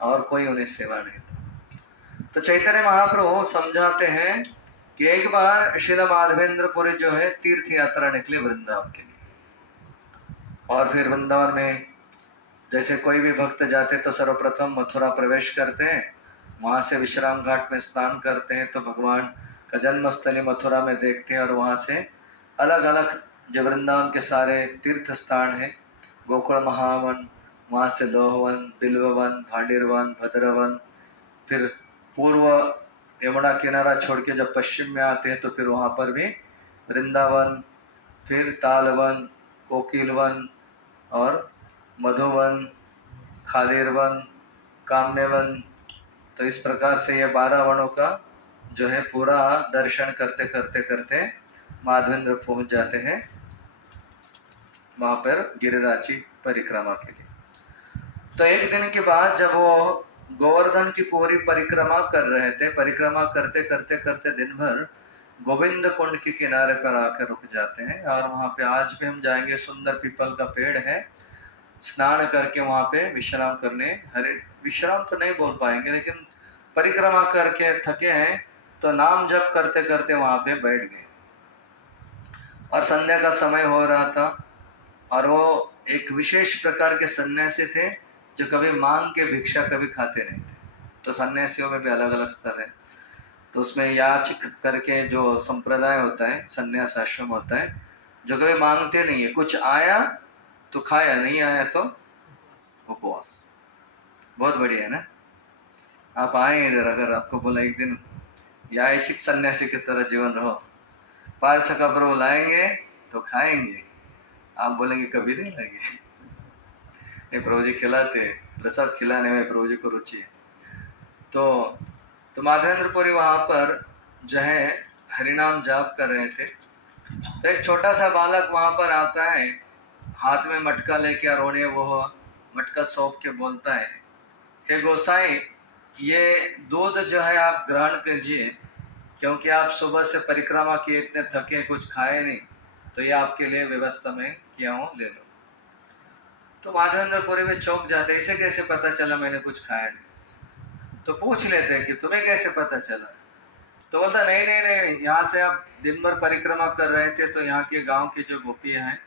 और कोई उन्हें सेवा नहीं था। तो चैतन्य महाप्रभु समझाते हैं कि एक बार श्रील माधवेंद्रपुरी जो है तीर्थ यात्रा निकले वृंदावन के लिए, और फिर वृंदावन में जैसे कोई भी भक्त जाते तो सर्वप्रथम मथुरा प्रवेश करते हैं, वहाँ से विश्राम घाट में स्नान करते हैं, तो भगवान का जन्मस्थली मथुरा में देखते हैं और वहाँ से अलग अलग जो वृंदावन के सारे तीर्थ स्थान हैं, गोकुल महावन, वहाँ से लोहवन, बिल्ववन, भांडिरवन, भद्रवन, फिर पूर्व यमुना किनारा छोड़ के जब पश्चिम में आते हैं तो फिर वहाँ पर भी वृंदावन, फिर तालवन, कोकिलवन और मधुवन, खालिरवन, काम्यवन, तो इस प्रकार से ये 12 वनों का जो है पूरा दर्शन करते करते करते माधवेंद्र पहुंच जाते हैं वहां पर गिरिराज की परिक्रमा के लिए। तो एक दिन के बाद जब वो गोवर्धन की पूरी परिक्रमा कर रहे थे, परिक्रमा करते करते करते दिन भर गोविंद कुंड के किनारे पर आकर रुक जाते हैं। और वहां पे आज भी हम जाएंगे, सुंदर पीपल का पेड़ है, स्नान करके वहां पे विश्राम करने, हरे विश्राम तो नहीं बोल पाएंगे लेकिन परिक्रमा करके थके हैं तो नाम जप करते करते वहां पे बैठ गए। और संध्या का समय हो रहा था और वो एक विशेष प्रकार के सन्यासी थे जो कभी मांग के भिक्षा कभी खाते नहीं थे। तो सन्यासियों में भी अलग अलग स्तर है, तो उसमें याचक करके जो संप्रदाय होता है, सन्यास आश्रम होता है, जो कभी मांगते नहीं है, कुछ आया तो खाया, नहीं आया तो उपवास। बहुत बढ़िया है ना। आप आए इधर, अगर आपको बोला एक दिन याचक सन्यासी की तरह जीवन रहो, पार्षद का प्रभु लाएंगे तो खाएंगे, आप बोलेंगे कभी नहीं लाएंगे। ये प्रभु जी खिलाते, प्रसाद खिलाने में प्रभु जी को रुचि है। तो माधवेंद्रपुरी वहां पर जो है हरिनाम जाप कर रहे थे। तो एक छोटा सा बालक वहां पर आता है, हाथ में मटका लेके, और उन्हें वो मटका सौंप के बोलता है, हे गोसाई, ये दूध जो है आप ग्रहण कीजिए, क्योंकि आप सुबह से परिक्रमा किए, इतने थके, कुछ खाए नहीं, तो ये आपके लिए व्यवस्था में किया हूँ, ले लो। तो माधवेंद्रपुरी में चौंक जाते, इसे कैसे पता चला मैंने कुछ खाया नहीं? तो पूछ लेते हैं कि तुम्हें कैसे पता चला? तो बोलता नहीं नहीं नहीं, यहाँ से आप दिन भर परिक्रमा कर रहे थे, तो यहाँ के गांव की जो गोपियां हैं,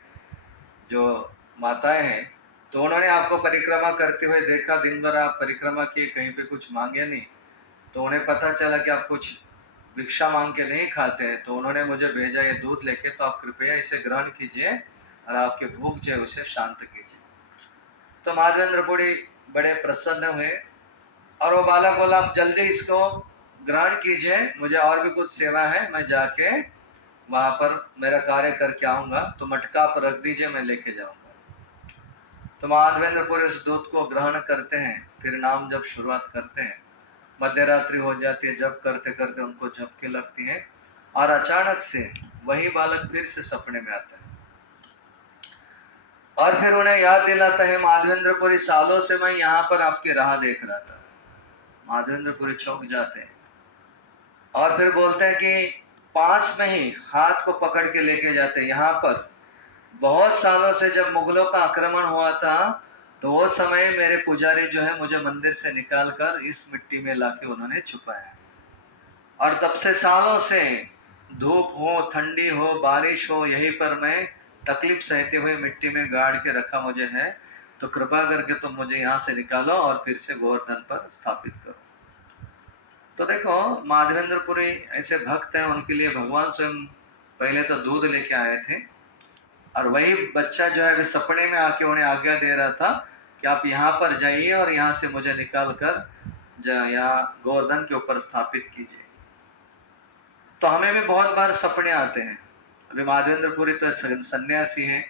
जो माताएं हैं, तो उन्होंने आपको परिक्रमा करते हुए देखा, दिन भर आप परिक्रमा किए, कहीं पे कुछ मांगे नहीं, तो उन्हें पता चला कि आप कुछ भिक्षा मांग के नहीं खाते हैं, तो उन्होंने मुझे भेजा ये दूध लेके, तो आप कृपया इसे ग्रहण कीजिए और आपकी भूख जो है उसे शांत कीजिए। तो माधवेंद्रपुरी बड़े प्रसन्न हुए और वो बालक बोला, आप जल्दी इसको ग्रहण कीजिए, मुझे और भी कुछ सेवा है, मैं जाके वहां पर मेरा कार्य करके आऊंगा, तो मटका पर रख दीजिए, मैं लेके जाऊंगा। तो माधवेंद्रपुरी उस दूध को ग्रहण करते हैं, फिर नाम जब शुरुआत करते हैं, मध्य रात्रि हो जाती है, जब करते करते उनको झपकी लगती है और अचानक से वही बालक फिर से सपने में आता है और फिर उन्हें याद दिलाता है, माधवेंद्रपुरी, सालों से मैं यहाँ पर आपकी राह देख रहा था। माधवेंद्रपुरी चौंक जाते हैं और फिर बोलते हैं कि पास में ही हाथ को पकड़ के लेके जाते हैं। यहाँ पर बहुत सालों से जब मुगलों का आक्रमण हुआ था, तो वो समय मेरे पुजारी जो है मुझे मंदिर से निकालकर इस मिट्टी में लाके उन्होंने छुपाया, और तब से सालों से धूप हो, ठंडी हो, बारिश हो, यहीं पर मैं तकलीफ सहते हुए मिट्टी में गाड़ के रखा मुझे है, तो कृपा करके तुम मुझे यहाँ से निकालो और फिर से गोवर्धन पर स्थापित करो। तो देखो, माधवेंद्रपुरी ऐसे भक्त हैं, उनके लिए भगवान स्वयं पहले तो दूध लेके आए थे, और वही बच्चा जो है वे सपने में आके उन्हें आज्ञा दे रहा था कि आप यहाँ पर जाइए और यहाँ से मुझे निकाल कर यहाँ गोवर्धन के ऊपर स्थापित कीजिए। तो हमें भी बहुत बार सपने आते हैं। अभी माधवेंद्रपुरी तो सन्यासी हैं,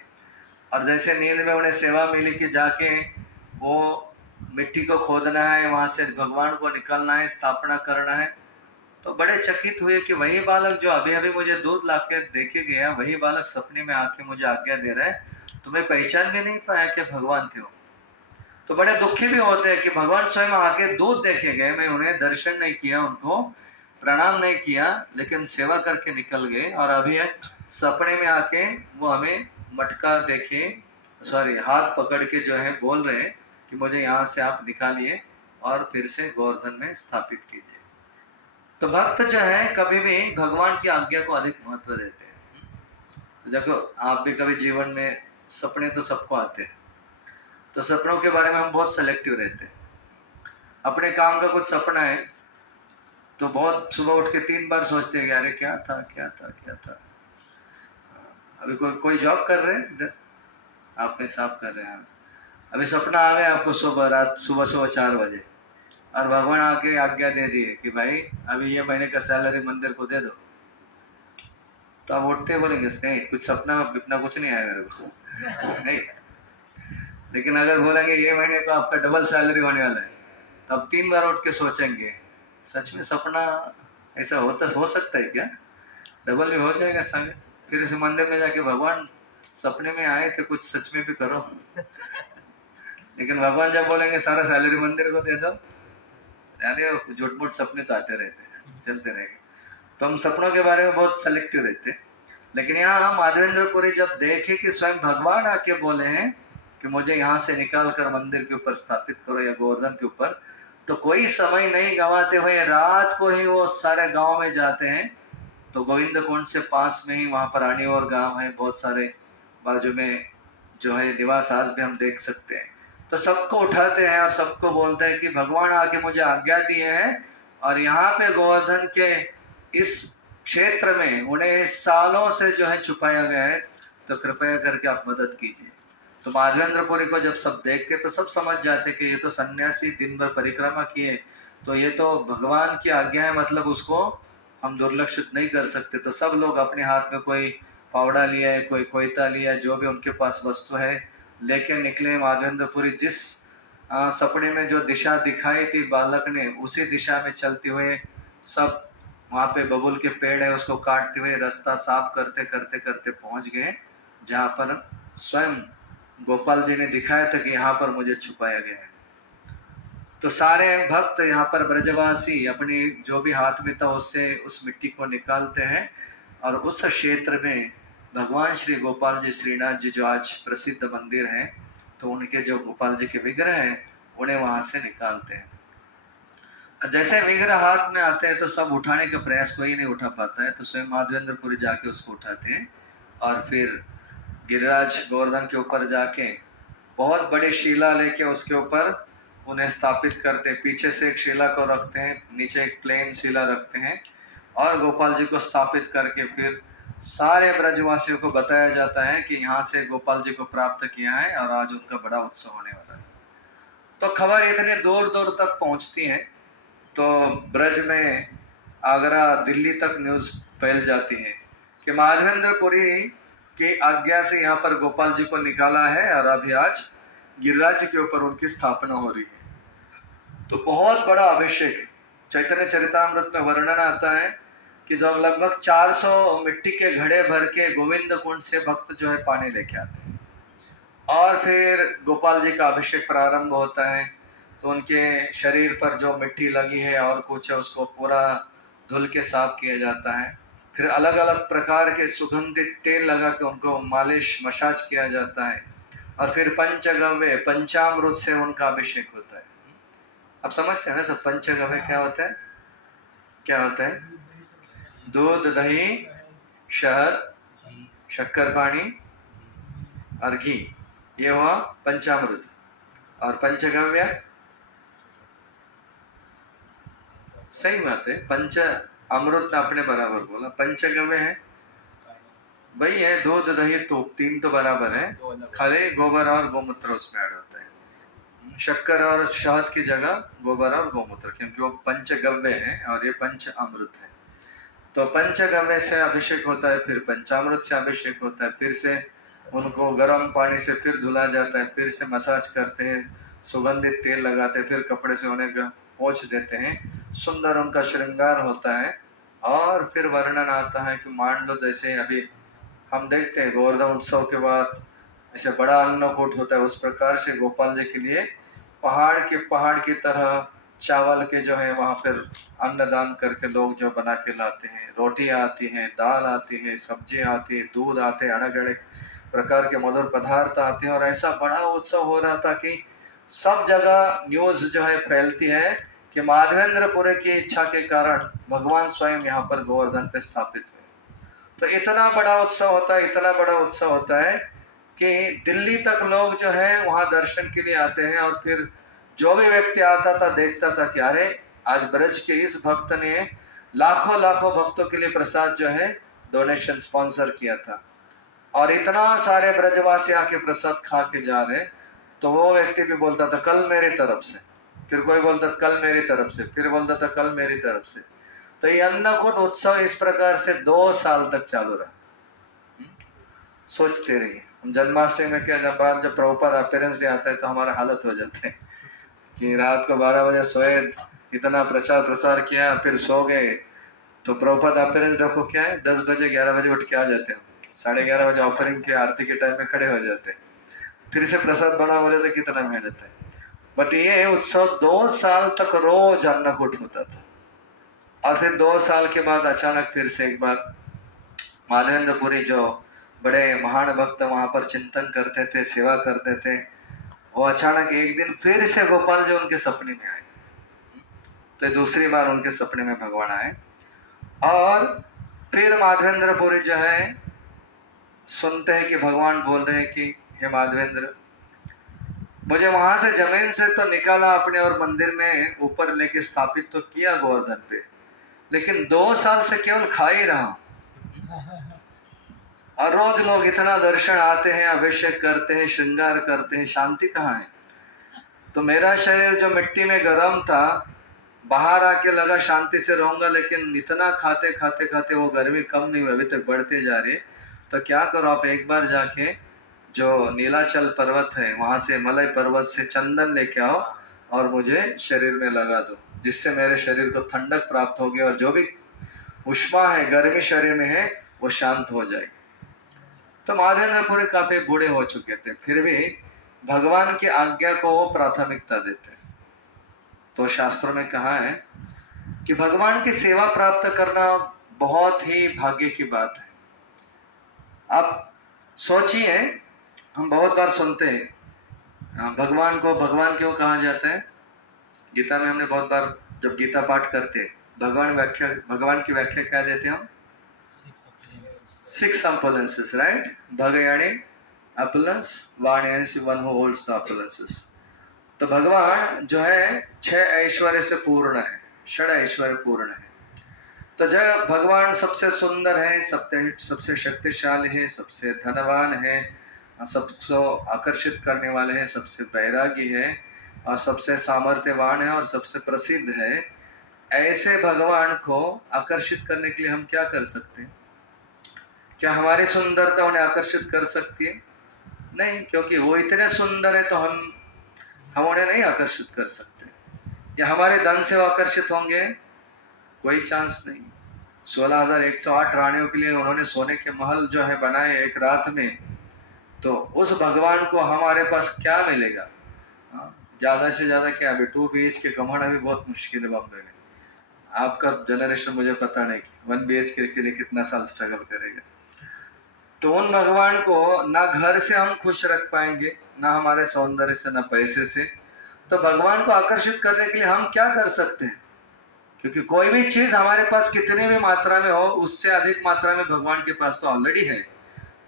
और जैसे नींद में उन्हें सेवा मिली कि जाके वो मिट्टी को खोदना है, वहाँ से भगवान को निकालना है, स्थापना करना है, तो बड़े चकित हुए कि वही बालक जो अभी अभी मुझे दूध लाके देके गया, वही बालक सपने में आके मुझे आज्ञा दे रहा है, तुम्हें पहचान भी नहीं पाया कि भगवान थे वो। तो बड़े दुखी भी होते हैं कि भगवान स्वयं आके दूध देखे गए, मैं उन्हें दर्शन नहीं किया, उनको प्रणाम नहीं किया, लेकिन सेवा करके निकल गए, और अभी सपने में आके वो हमें मटका देखे, सॉरी हाथ पकड़ के जो है बोल रहे हैं कि मुझे यहाँ से आप निकालिए और फिर से गोवर्धन में स्थापित कीजिए। तो भक्त जो है कभी भी भगवान की आज्ञा को अधिक महत्व देते हैं। तो देखो, आप भी कभी जीवन में सपने तो सबको आते हैं, तो सपनों के बारे में हम बहुत सेलेक्टिव रहते हैं। अपने काम का कुछ सपना है तो बहुत सुबह उठ के 3 बार सोचते हैं कि अरे क्या था क्या था क्या था। अभी कोई जॉब कर रहे हैं इधर, आप हिसाब कर रहे हैं, अभी सपना आ गया आपको सुबह 4 बजे, और भगवान आके आज्ञा दे दिए कि भाई अभी ये महीने का सैलरी मंदिर को दे दो, तो आप उठते बोलेंगे नहीं, कुछ सपना में इतना कुछ नहीं आया मेरे को नहीं। लेकिन अगर बोलेंगे ये महीने को आपका डबल सैलरी होने वाला है, अब 3 बार उठ के सोचेंगे सच में सपना ऐसा हो सकता है क्या, डबल भी हो जाएगा संग। फिर इस मंदिर में जाके भगवान सपने में आए थे, कुछ सच में भी करो। लेकिन भगवान जब बोलेंगे सारा सैलरी मंदिर को दे दो, अरे झूठ मूठ सपने तो आते रहते हैं, चलते रहेंगे। तो हम सपनों के बारे में बहुत सेलेक्टिव रहते हैं। लेकिन यहाँ माधवेंद्रपुरी जब देखे कि स्वयं भगवान आके बोले हैं कि मुझे यहाँ से निकाल कर मंदिर के ऊपर स्थापित करो या गोवर्धन के ऊपर, तो कोई समय नहीं गंवाते हुए रात को ही वो सारे गांव में जाते हैं। तो गोविंद कुंड से पास में ही वहाँ पर रानी और गांव है, बहुत सारे बाजू में जो है निवास आज भी हम देख सकते हैं। तो सबको उठाते हैं और सबको बोलते हैं कि भगवान आके मुझे आज्ञा दिए हैं और यहाँ पे गोवर्धन के इस क्षेत्र में उन्हें सालों से जो है छुपाया गया है, तो कृपया करके आप मदद कीजिए। तो माधवेंद्रपुरी को जब सब देख के तो सब समझ जाते कि ये तो सन्यासी दिन भर परिक्रमा किए, तो ये तो भगवान की आज्ञा है, मतलब उसको हम दुर्लक्षित नहीं कर सकते। तो सब लोग अपने हाथ में कोई फावड़ा लिया है, कोई कोयता लिया है, जो भी उनके पास वस्तु है लेके निकले। माधवेंद्रपुरी जिस सपने में जो दिशा दिखाई थी बालक ने, उसी दिशा में चलते हुए सब वहाँ पे बबूल के पेड़ है उसको काटते हुए रास्ता साफ करते करते करते पहुँच गए जहाँ पर स्वयं गोपाल जी ने दिखाया था कि यहाँ पर मुझे छुपाया गया है। तो सारे भक्त यहाँ पर ब्रजवासी अपनी जो भी हाथ में था उससे उस मिट्टी को निकालते हैं और उस क्षेत्र में भगवान श्री गोपाल जी श्रीनाथ जी जो आज प्रसिद्ध मंदिर हैं, तो उनके जो गोपाल जी के विग्रह हैं उन्हें वहाँ से निकालते हैं। जैसे विग्रह हाथ में आते हैं तो सब उठाने का प्रयास, कोई नहीं उठा पाता है, तो स्वयं माधवेंद्रपुरी जाके उसको उठाते हैं और फिर गिरिराज गोवर्धन के ऊपर जाके बहुत बड़ी शिला लेके उसके ऊपर उन्हें स्थापित करते हैं। पीछे से एक शिला को रखते हैं, नीचे एक प्लेन शिला रखते हैं और गोपाल जी को स्थापित करके फिर सारे ब्रजवासियों को बताया जाता है कि यहाँ से गोपाल जी को प्राप्त किया है और आज उनका बड़ा उत्सव होने वाला है। तो खबर इतने दूर दूर तक पहुँचती है, तो ब्रज में आगरा दिल्ली तक न्यूज़ फैल जाती है कि माधवेंद्रपुरी की आज्ञा से यहाँ पर गोपाल जी को निकाला है और अभी आज गिरिराज के ऊपर उनकी स्थापना हो रही है। तो बहुत बड़ा अभिषेक, चैतन्य चरितामृत में वर्णन आता है कि जब लगभग 400 मिट्टी के घड़े भर के गोविंद कुंड से भक्त जो है पानी लेके आते हैं और फिर गोपाल जी का अभिषेक प्रारंभ होता है। तो उनके शरीर पर जो मिट्टी लगी है और कुछ है उसको पूरा धुल के साफ किया जाता है। फिर अलग अलग प्रकार के सुगंधित तेल लगा के उनको मालिश मसाज किया जाता है और फिर पंचगव्य पंचामृत से उनका अभिषेक होता है। आप समझते हैं ना सब, पंचगव्य क्या होता है? क्या होता है? दूध, दही, शहद, शक्कर पानी और घी, ये हुआ पंचामृत। और पंचगव्य सही बात है, पंच अमृत ने अपने बराबर बोला, पंचगव्य है वही है दूध दही तूप, तीन तो बराबर है, खाली गोबर और गोमूत्र उसमें ऐड होता है। शक्कर और शहद की जगह गोबर और गोमूत्र, क्योंकि वो पंचगव्य है और ये पंच अमृत है। तो पंचगव्य से अभिषेक होता है, फिर पंचामृत से अभिषेक होता है, फिर से उनको गर्म पानी से फिर धुला जाता है, फिर से मसाज करते हैं, सुगंधित तेल लगाते हैं, फिर कपड़े से उन्हें पोंछ देते हैं, सुंदर उनका श्रृंगार होता है। और फिर वर्णन आता है कि मान लो जैसे अभी हम देखते हैं गोवर्धन उत्सव के बाद ऐसे बड़ा अन्नकूट होता है, उस प्रकार से गोपाल जी के लिए पहाड़ की तरह चावल के जो है वहाँ पर अन्नदान करके लोग जो बना के लाते हैं। रोटी आती है, दाल आती है, सब्जी आती है, दूध आते हैं, अलग अलग प्रकार के मधुर पदार्थ आते हैं। और ऐसा बड़ा उत्सव हो रहा था कि सब जगह न्यूज़ जो है फैलती है कि माधवेंद्रपुरी की इच्छा के कारण भगवान स्वयं यहाँ पर गोवर्धन पे स्थापित हुए। तो इतना बड़ा उत्सव होता है, इतना बड़ा उत्सव होता है कि दिल्ली तक लोग जो है वहाँ दर्शन के लिए आते हैं। और फिर जो भी व्यक्ति आता था देखता था कि अरे आज ब्रज के इस भक्त ने लाखों लाखों भक्तों के लिए प्रसाद जो है डोनेशन स्पॉन्सर किया था और इतना सारे ब्रजवासी आके प्रसाद खा के जा रहे। तो वो व्यक्ति भी बोलता था कल मेरी तरफ से, फिर कोई बोलता था कल मेरी तरफ से, फिर बोलता था कल मेरी तरफ से। तो ये अन्नकूट उत्सव इस प्रकार से 2 साल तक चालू रहा। सोचते रहिए, हम जन्माष्टमी में क्या जब प्रभुपाद अपीयरेंस डे आता है तो हमारा हालत हो जाता है, कि रात को 12 बजे सोए, इतना प्रचार किया, फिर सो गए। तो प्रभुपाद अपीयरेंस देखो क्या है, 10 बजे 11 बजे उठ के आ जाते हैं, 11:30 बजे ऑफरिंग के आरती के टाइम में खड़े हो जाते हैं, फिर से प्रसाद बना बोले तो कितना मेहनत है। बट ये उत्सव 2 साल तक रोज अन्नकूट होता था, और फिर 2 साल के बाद अचानक फिर से एक बार माधवेंद्रपुरी जो बड़े महान भक्त वहां पर चिंतन करते थे, सेवा करते थे, वो अचानक एक दिन फिर से गोपाल जी उनके सपने में आए। तो दूसरी बार उनके सपने में भगवान आए, और फिर माधवेंद्रपुरी जो है सुनते हैं कि भगवान बोल रहे हैं कि हे माधवेंद्र, मुझे वहां से जमीन से तो निकाला अपने और मंदिर में ऊपर लेके स्थापित तो किया गोवर्धन पे, लेकिन 2 साल से केवल खा ही रहा हूं, और रोज लोग इतना दर्शन आते हैं, अभिषेक करते हैं, श्रृंगार करते हैं, शांति कहाँ है। तो मेरा शरीर जो मिट्टी में गर्म था, बाहर आके लगा शांति से रहूंगा, लेकिन इतना खाते खाते खाते वो गर्मी कम नहीं हुई, अभी तक बढ़ते जा रही है। तो क्या करो, आप एक बार जाके जो नीलाचल पर्वत है वहां से, मलय पर्वत से चंदन लेके आओ और मुझे शरीर में लगा दो, जिससे मेरे शरीर को ठंडक प्राप्त होगी और जो भी उष्मा है, गर्मी शरीर में है, वो शांत हो जाएगी। तो माधवेंद्रपुरी काफी बूढ़े हो चुके थे, फिर भी भगवान की आज्ञा को वो प्राथमिकता देते। तो शास्त्रों में कहा है कि भगवान की सेवा प्राप्त करना बहुत ही भाग्य की बात है। आप सोचिए, हम बहुत बार सुनते हैं भगवान को भगवान क्यों कहा जाता है। गीता में हमने बहुत बार जब गीता पाठ करते हैं, भगवान की व्याख्या क्या देते हैं हम? 6 appearances, right? भग यानी अपलंस, वाण यानी वन हु होल्ड्स द अपलंसेस। तो भगवान जो है 6 ऐश्वर्य से पूर्ण है, 6 ऐश्वर्य पूर्ण है। तो जब भगवान सबसे सुंदर है, सबसे शक्तिशाली है, सबसे धनवान है, सबको आकर्षित करने वाले हैं, सबसे बैरागी है, और सबसे सामर्थ्यवान है, और सबसे प्रसिद्ध है, ऐसे भगवान को आकर्षित करने के लिए हम क्या कर सकते हैं? क्या हमारी सुंदरता उन्हें आकर्षित कर सकती है? नहीं, क्योंकि वो इतने सुंदर है तो हम उन्हें नहीं आकर्षित कर सकते। या हमारे धन से वो आकर्षित होंगे? कोई चांस नहीं। 16,108 रानियों के लिए उन्होंने सोने के महल जो है बनाए एक रात में, तो उस भगवान को हमारे पास क्या मिलेगा? ज्यादा से ज्यादा क्या, अभी 2 BHK कमाना भी बहुत मुश्किल है बॉम्बे में। आपका जनरेशन मुझे पता नहीं कि 1 BHK के लिए कितना साल स्ट्रगल करेगा। तो उन भगवान को ना घर से हम खुश रख पाएंगे, ना हमारे सौंदर्य से, ना पैसे से। तो भगवान को आकर्षित करने के लिए हम क्या कर सकते हैं? क्योंकि कोई भी चीज हमारे पास कितनी भी मात्रा में हो, उससे अधिक मात्रा में भगवान के पास तो ऑलरेडी है।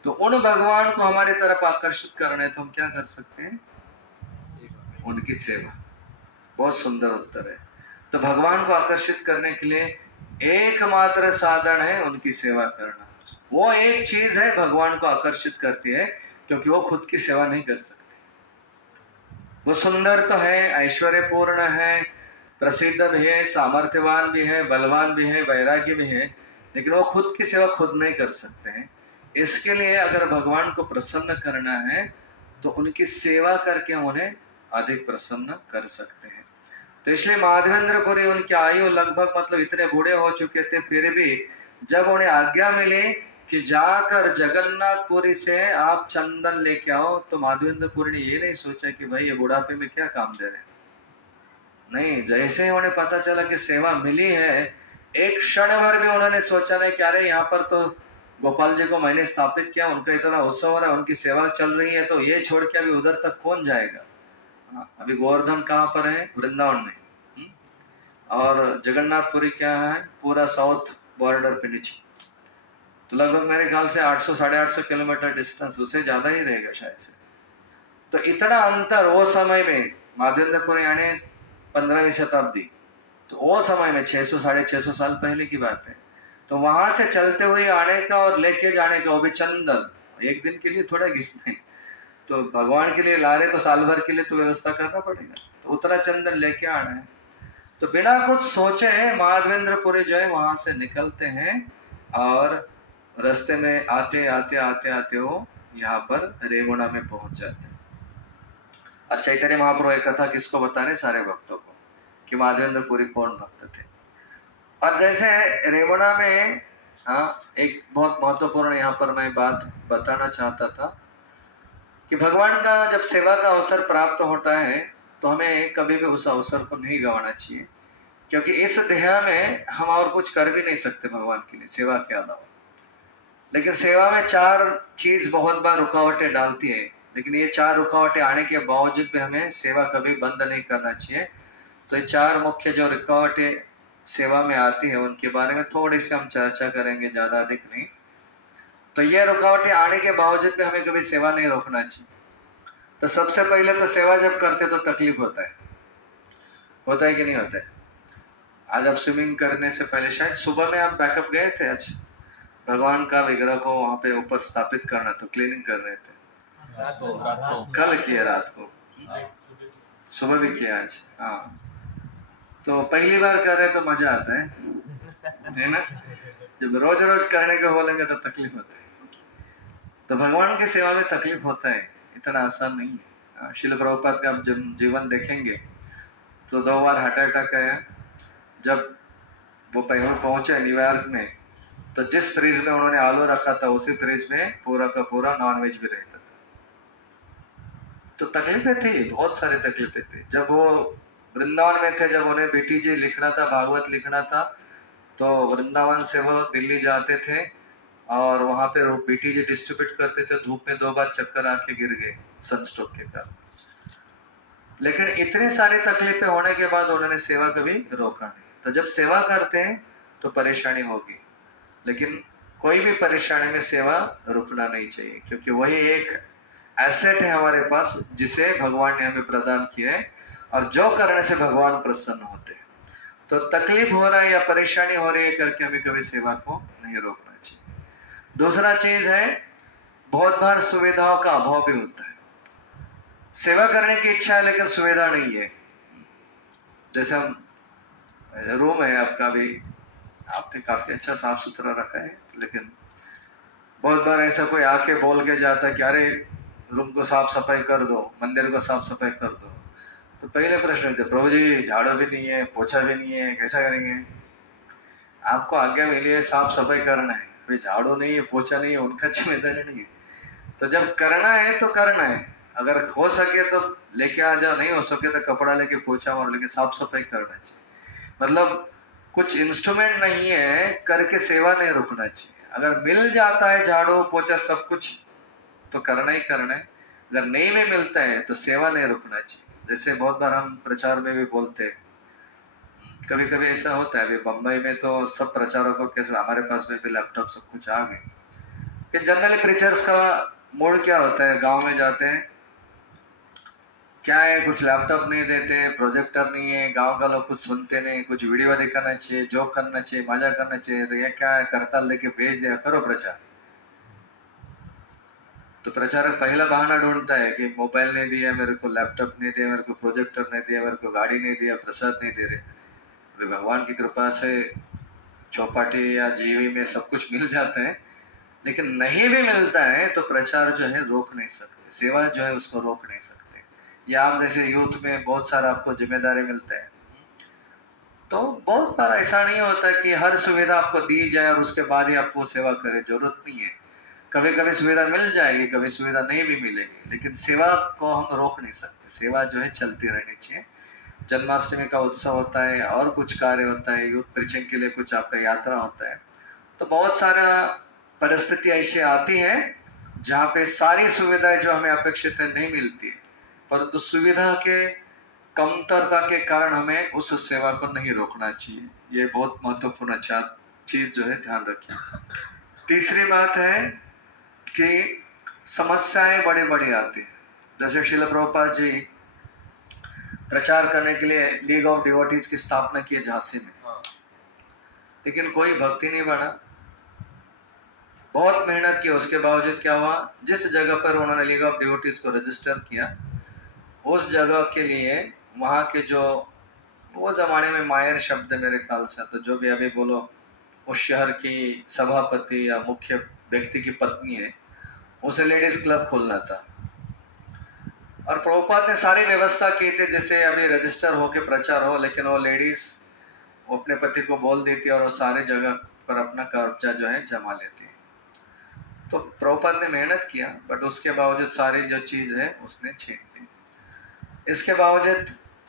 तो उन भगवान को हमारी तरफ आकर्षित करना है तो हम क्या कर सकते हैं? उनकी सेवा। बहुत सुंदर उत्तर है। तो भगवान को आकर्षित करने के लिए एकमात्र साधन है उनकी सेवा करना। वो एक चीज है भगवान को आकर्षित करती है, क्योंकि वो खुद की सेवा नहीं कर सकते। वो सुंदर तो है, ऐश्वर्यपूर्ण है, प्रसिद्ध भी है, सामर्थ्यवान भी है, बलवान भी है, वैरागी भी है, लेकिन वो खुद की सेवा खुद नहीं कर सकते हैं। इसके लिए अगर भगवान को प्रसन्न करना है तो उनकी सेवा करके हम उन्हें अधिक प्रसन्न कर सकते हैं। तो इसलिए माधवेंद्रपुरी, उनकी आयु लगभग मतलब इतने बूढ़े हो चुके थे, फिर भी जब उन्हें आज्ञा मिली कि जाकर जगन्नाथपुरी से आप चंदन लेके आओ, तो माधवेंद्रपुरी ने ये नहीं सोचा कि भाई ये बुढ़ापे में क्या काम दे रहे हैं। नहीं, जैसे ही उन्हें पता चला कि सेवा मिली है, एक क्षण भर भी उन्होंने सोचा नहीं कि अरे यहाँ पर तो गोपाल जी को मैंने स्थापित किया, उनका इतना उत्सव हो रहा है, उनकी सेवा चल रही है, तो ये छोड़ के अभी उधर तक कौन जाएगा। अभी गोवर्धन कहाँ पर है? वृंदावन में। और जगन्नाथपुरी क्या है? पूरा साउथ बॉर्डर पे नीचे। तो लगभग मेरे ख्याल से 800-850 किलोमीटर डिस्टेंस, उससे ज्यादा ही रहेगा शायद से। तो इतना अंतर वो समय में, माधवेंद्रपुरी यानी 15वीं शताब्दी, तो वो समय में 600-650 साल पहले की बात है। तो वहां से चलते हुए आने का और लेके जाने का, वो भी चंदन, एक दिन के लिए थोड़ा घिसना है, तो भगवान के लिए ला रहे तो साल भर के लिए तो व्यवस्था करना पड़ेगा। तो उतना चंदन लेके आना है। तो बिना कुछ सोचे माधवेंद्रपुरी जो है वहां से निकलते हैं, और रास्ते में आते आते आते आते वो यहाँ पर रेमुणा में पहुंच जाते हैं। और चैतन्य महाप्रभु एक कथा किसको बता रहे? सारे भक्तों को, कि माधवेंद्रपुरी कौन भक्त थे। और जैसे रेवणा में एक बहुत महत्वपूर्ण यहाँ पर मैं बात बताना चाहता था कि भगवान का जब सेवा का अवसर प्राप्त होता है तो हमें कभी भी उस अवसर को नहीं गंवाना चाहिए, क्योंकि इस देह में हम और कुछ कर भी नहीं सकते भगवान के लिए सेवा के अलावा। लेकिन सेवा में 4 चीज बहुत बार रुकावटें डालती है, लेकिन ये 4 रुकावटें आने के बावजूद भी हमें सेवा कभी बंद नहीं करना चाहिए। तो ये 4 मुख्य जो रुकावटें सेवा में आती है उनके बारे में थोड़ी सी हम चर्चा करेंगे, ज्यादा अधिक नहीं। तो ये रुकावटें आने के बावजूद भी हमें कभी सेवा नहीं रोकना चाहिए। तो सबसे पहले तो सेवा जब करते तो तकलीफ होता है कि नहीं होता है? आज आप स्विमिंग करने से पहले शायद सुबह में आप बैकअप गए थे, आज भगवान का विग्रह को वहां पे ऊपर स्थापित करना, तो क्लीनिंग कर रहे थे। रात को कल किया, रात को, सुबह भी किया आज। हाँ, तो पहली बार कर रहे तो मजा आता है ना? जब रोज रोज करने को बोलेंगे तो तकलीफ होता है। तो भगवान की सेवा में तकलीफ होता है, इतना आसान नहीं है। श्रील प्रभुपाद का आप जब जीवन देखेंगे तो 2 बार हार्ट अटैक आया। जब वो पहुंचे न्यूयॉर्क में तो जिस फ्रिज में उन्होंने आलू रखा था उसी फ्रिज में पूरा का पूरा नॉनवेज भी रहता था। तो तकलीफें थी, बहुत सारी तकलीफें थी। जब वो वृंदावन में थे, जब उन्हें बीटी जी लिखना था, भागवत लिखना था, तो वृंदावन से वो दिल्ली जाते थे और वहां पे बीटी जी डिस्ट्रीब्यूट करते थे। धूप में 2 बार चक्कर आके गिर गए सनस्ट्रोक के कारण। लेकिन इतनी सारी तकलीफें होने के बाद उन्होंने सेवा कभी रोका नहीं। तो जब सेवा करते हैं तो परेशानी होगी, लेकिन कोई भी परेशानी में सेवा रुकना नहीं चाहिए, क्योंकि वही एक एसेट है हमारे पास जिसे भगवान ने हमें प्रदान किया है, और जो करने से भगवान प्रसन्न होते हैं। तो तकलीफ हो रहा है या परेशानी हो रही है करके हमें कभी सेवा को नहीं रोकना चाहिए। दूसरा चीज है, बहुत बार सुविधाओं का अभाव भी होता है। सेवा करने की इच्छा है लेकिन सुविधा नहीं है। जैसे हम रूम है आपका भी, आपने काफी अच्छा साफ सुथरा रखा है, लेकिन बहुत बार ऐसा कोई आके बोल के जाता है कि अरे रूम को साफ सफाई कर दो, मंदिर को साफ सफाई कर दो। तो पहले प्रश्न होते, प्रभु जी झाड़ू भी नहीं है, पोछा भी नहीं है, कैसा करेंगे? आपको आज्ञा मिली है साफ सफाई करना है, भाई झाड़ू नहीं है, पोछा नहीं है, उनका जिम्मेदारी नहीं है। तो जब करना है तो करना है, अगर हो सके तो लेके आ जाओ, नहीं हो सके तो कपड़ा लेके पोछा मारो, लेके साफ सफाई करना चाहिए। मतलब कुछ इंस्ट्रूमेंट नहीं है करके सेवा नहीं रुकना चाहिए। अगर मिल जाता है झाड़ू पोछा सब कुछ तो करना ही करना है, अगर नहीं भी मिलता है तो सेवा नहीं रुकना चाहिए। जैसे बहुत बार हम प्रचार में भी बोलते हैं, कभी कभी ऐसा होता है। अभी बम्बई में तो सब प्रचारकों के, हमारे पास में भी लैपटॉप सब कुछ आ गए। जनरली प्रीचर्स का मूड क्या होता है, गांव में जाते हैं, क्या है, कुछ लैपटॉप नहीं देते, प्रोजेक्टर नहीं है, गांव का लोग कुछ सुनते नहीं, कुछ वीडियो दिखाना चाहिए, जोक करना चाहिए, मजा करना चाहिए, तो ये क्या है, करताल लेके भेज दिया, करो प्रचार। तो प्रचारक पहला बहाना ढूंढता है कि मोबाइल नहीं दिया मेरे को, लैपटॉप नहीं दिया मेरे को, प्रोजेक्टर नहीं दिया मेरे को, गाड़ी नहीं दिया, प्रसाद नहीं दे रहे। भगवान की कृपा से चौपाटी या जीवी में सब कुछ मिल जाते हैं, लेकिन नहीं भी मिलता है तो प्रचार जो है रोक नहीं सकते, सेवा जो है उसको रोक नहीं सकते। या आप जैसे यूथ में बहुत सारा आपको जिम्मेदारी मिलता है, तो बहुत बार ऐसा नहीं होता कि हर सुविधा आपको दी जाए और उसके बाद ही आपको सेवा करे, जरूरत नहीं है। कभी कभी सुविधा मिल जाएगी, कभी सुविधा नहीं भी मिलेगी, लेकिन सेवा को हम रोक नहीं सकते। सेवा जो है चलती रहनी चाहिए। जन्माष्टमी का उत्सव होता है और कुछ कार्य होता है, यूथ प्रीचिंग के लिए कुछ आपका यात्रा होता है, तो बहुत सारा परिस्थिति ऐसी आती है जहाँ पे सारी सुविधाएं जो हमें अपेक्षित है नहीं मिलती है, परंतु सुविधा के कमतरता के कारण हमें उस सेवा को नहीं रोकना चाहिए। ये बहुत महत्वपूर्ण चीज जो है, ध्यान रखिए। तीसरी बात है कि समस्याएं बड़ी बड़ी आती है। जैसे श्रील प्रभुपाद जी प्रचार करने के लिए लीग ऑफ डिवोटीज की स्थापना की झांसी में, लेकिन कोई भक्ति नहीं बना। बहुत मेहनत की, उसके बावजूद क्या हुआ, जिस जगह पर उन्होंने लीग ऑफ डिवोटीज को रजिस्टर किया, उस जगह के लिए वहाँ के जो वो जमाने में मायर शब्द मेरे ख्याल से, तो जो भी अभी बोलो, उस शहर की सभापति या मुख्य व्यक्ति की पत्नी है, उसे लेडीज क्लब खोलना था। और प्रभुपाद ने सारी व्यवस्था की थी, जैसे अभी रजिस्टर हो के प्रचार हो, लेकिन वो लेडीज वो अपने पति को बोल देती और वो सारे जगह पर अपना कब्जा जो है जमा लेती। तो प्रभुपाद ने मेहनत किया, बट उसके बावजूद सारी जो चीज है उसने छीन ली। इसके बावजूद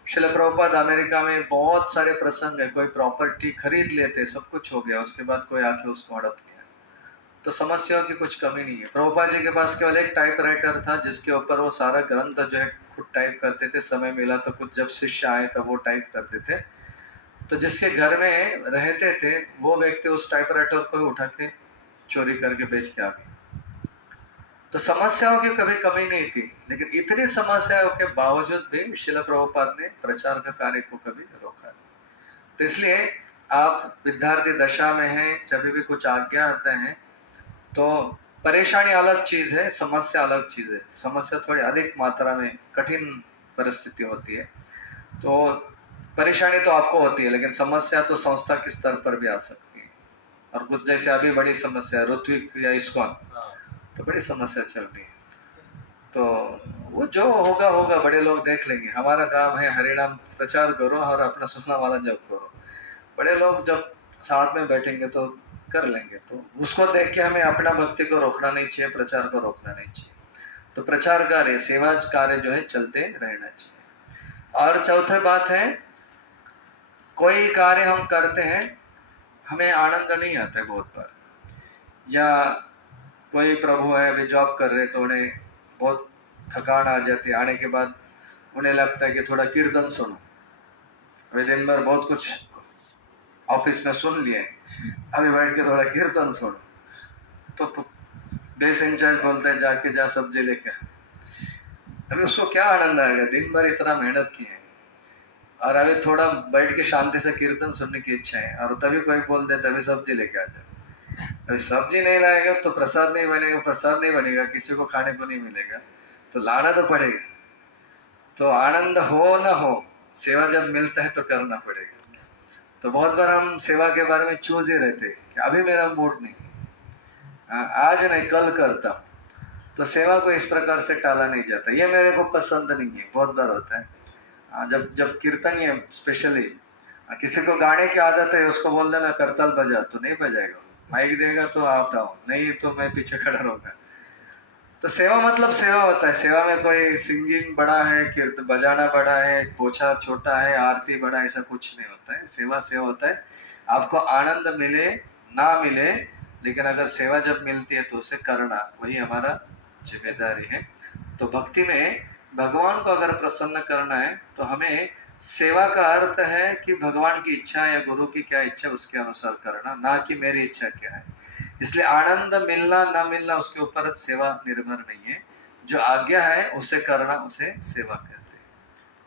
श्रील प्रभुपाद अमेरिका में बहुत सारे प्रसंग है, कोई प्रॉपर्टी खरीद लेते, सब कुछ हो गया, उसके बाद कोई आके उसको हड़प लिया। तो समस्याओं की कुछ कमी नहीं है। प्रभुपाद जी के पास केवल एक टाइपराइटर था जिसके ऊपर वो सारा ग्रंथ जो है खुद टाइप करते थे, समय मिला तो कुछ जब शिष्य आए तब वो टाइप करते थे। तो जिसके घर में रहते थे वो व्यक्ति उस टाइपराइटर को उठा के चोरी करके बेच के आ गए। तो समस्याओं की कभी कमी नहीं थी, लेकिन इतनी समस्याओं के बावजूद भी श्रील प्रभुपाद ने प्रचार का कार्य को कभी रोका नहीं। तो इसलिए आप विद्यार्थी दशा में हैं, जब भी कुछ आज्ञा आते हैं तो परेशानी अलग चीज है, समस्या अलग चीज है। समस्या थोड़ी अधिक मात्रा में कठिन परिस्थिति होती है, तो परेशानी तो आपको होती है, लेकिन समस्या तो संस्था के स्तर पर भी आ सकती है। और कुछ जैसे अभी बड़ी समस्या ऋत्विक या इस्कॉन, तो बड़ी समस्या चल रही है। तो वो जो होगा होगा, बड़े लोग देख लेंगे। हमारा काम है हरिनाम प्रचार करो और अपना सुनना वाला जप करो। बड़े लोग जब साथ में बैठेंगे तो कर लेंगे। तो उसको देख के हमें अपना भक्ति को रोकना नहीं चाहिए, प्रचार को रोकना नहीं चाहिए। तो प्रचार कार्य, सेवा कार्य जो है चलते रहना चाहिए। और चौथी बात है, कोई कार्य हम करते हैं हमें आनंद नहीं आता है बहुत बार, या कोई प्रभु है अभी जॉब कर रहे तो उन्हें बहुत थकान आ जाती है, आने के बाद उन्हें लगता है कि थोड़ा कीर्तन सुनो। अभी दिन भर बहुत कुछ ऑफिस में सुन लिए, अभी बैठ के थोड़ा कीर्तन सुनो। तो बेस इंचार्ज बोलता है जाके जा सब्जी लेके। अभी उसको क्या आनंद आएगा, दिन भर इतना मेहनत की है, और अभी थोड़ा बैठ के शांति से कीर्तन सुनने की इच्छा है, और तभी कोई बोल दे तभी सब्जी लेके आ जाए। अभी सब्जी नहीं लाएगा तो प्रसाद नहीं बनेगा, प्रसाद नहीं बनेगा, किसी को खाने को नहीं मिलेगा, तो लाना तो पड़ेगा। तो आनंद हो ना हो, सेवा जब मिलता है तो करना पड़ेगा। तो बहुत बार हम सेवा के बारे में चूज ही रहते कि अभी मेरा मूड नहीं, आज नहीं कल करता हूँ। तो सेवा को इस प्रकार से टाला नहीं जाता, ये मेरे को पसंद नहीं है। बहुत बार होता है जब कीर्तन है स्पेशली, किसी को गाने की आदत है, उसको बोल देना करताल बजा, तो नहीं बजाएगा। माइक देगा तो आता हूँ, नहीं तो मैं पीछे खड़ा रहूंगा। तो सेवा मतलब सेवा होता है। सेवा में कोई सिंगिंग बड़ा है, कीर्तन बजाना बड़ा है, पोछा छोटा है, आरती बड़ा, ऐसा कुछ नहीं होता है। सेवा सेवा होता है। आपको आनंद मिले ना मिले, लेकिन अगर सेवा जब मिलती है तो उसे करना, वही हमारा जिम्मेदारी है। तो भक्ति में भगवान को अगर प्रसन्न करना है तो हमें सेवा का अर्थ है कि भगवान की इच्छा या गुरु की क्या इच्छा उसके अनुसार करना, ना कि मेरी इच्छा क्या है। इसलिए आनंद मिलना ना मिलना उसके ऊपर सेवा निर्भर नहीं है। जो आज्ञा है उसे करना, उसे सेवा कहते हैं।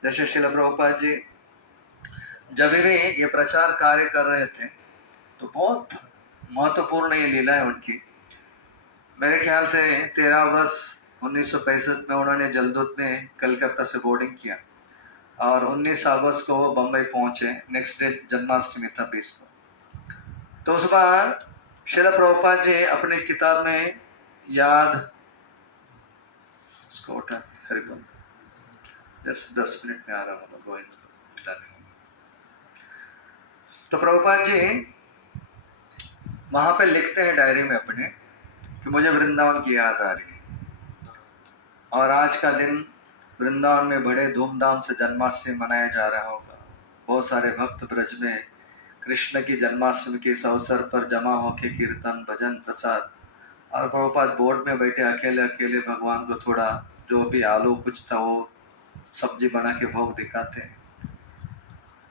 जैसे श्रील प्रभुपाद जी जब भी ये प्रचार कार्य कर रहे थे तो बहुत महत्वपूर्ण ये लीला है उनकी। मेरे ख्याल से 13 अगस्त 1965 में उन्होंने जलदूत में कलकत्ता से बोर्डिंग किया, और 19 अगस्त को वो बम्बई पहुंचे। नेक्स्ट डे जन्माष्टमी था 20 को। तो उस बार श्रील प्रभुपाद जी अपने किताब में याद, उसको उठा हरिबोल, 10 मिनट में आ रहा हूँ गोविंद। तो प्रभुपाद जी वहां पे लिखते हैं डायरी में अपने कि मुझे वृंदावन की याद आ रही है, और आज का दिन वृंदावन में बड़े धूमधाम से जन्माष्टमी मनाया जा रहा होगा। बहुत सारे भक्त ब्रज में कृष्ण की जन्माष्टमी के इस अवसर पर जमा होकर कीर्तन भजन प्रसाद, और प्रभुपाद बोर्ड में बैठे अकेले अकेले भगवान को थोड़ा जो भी आलू कुछ था वो सब्जी बना के भोग दिखाते हैं।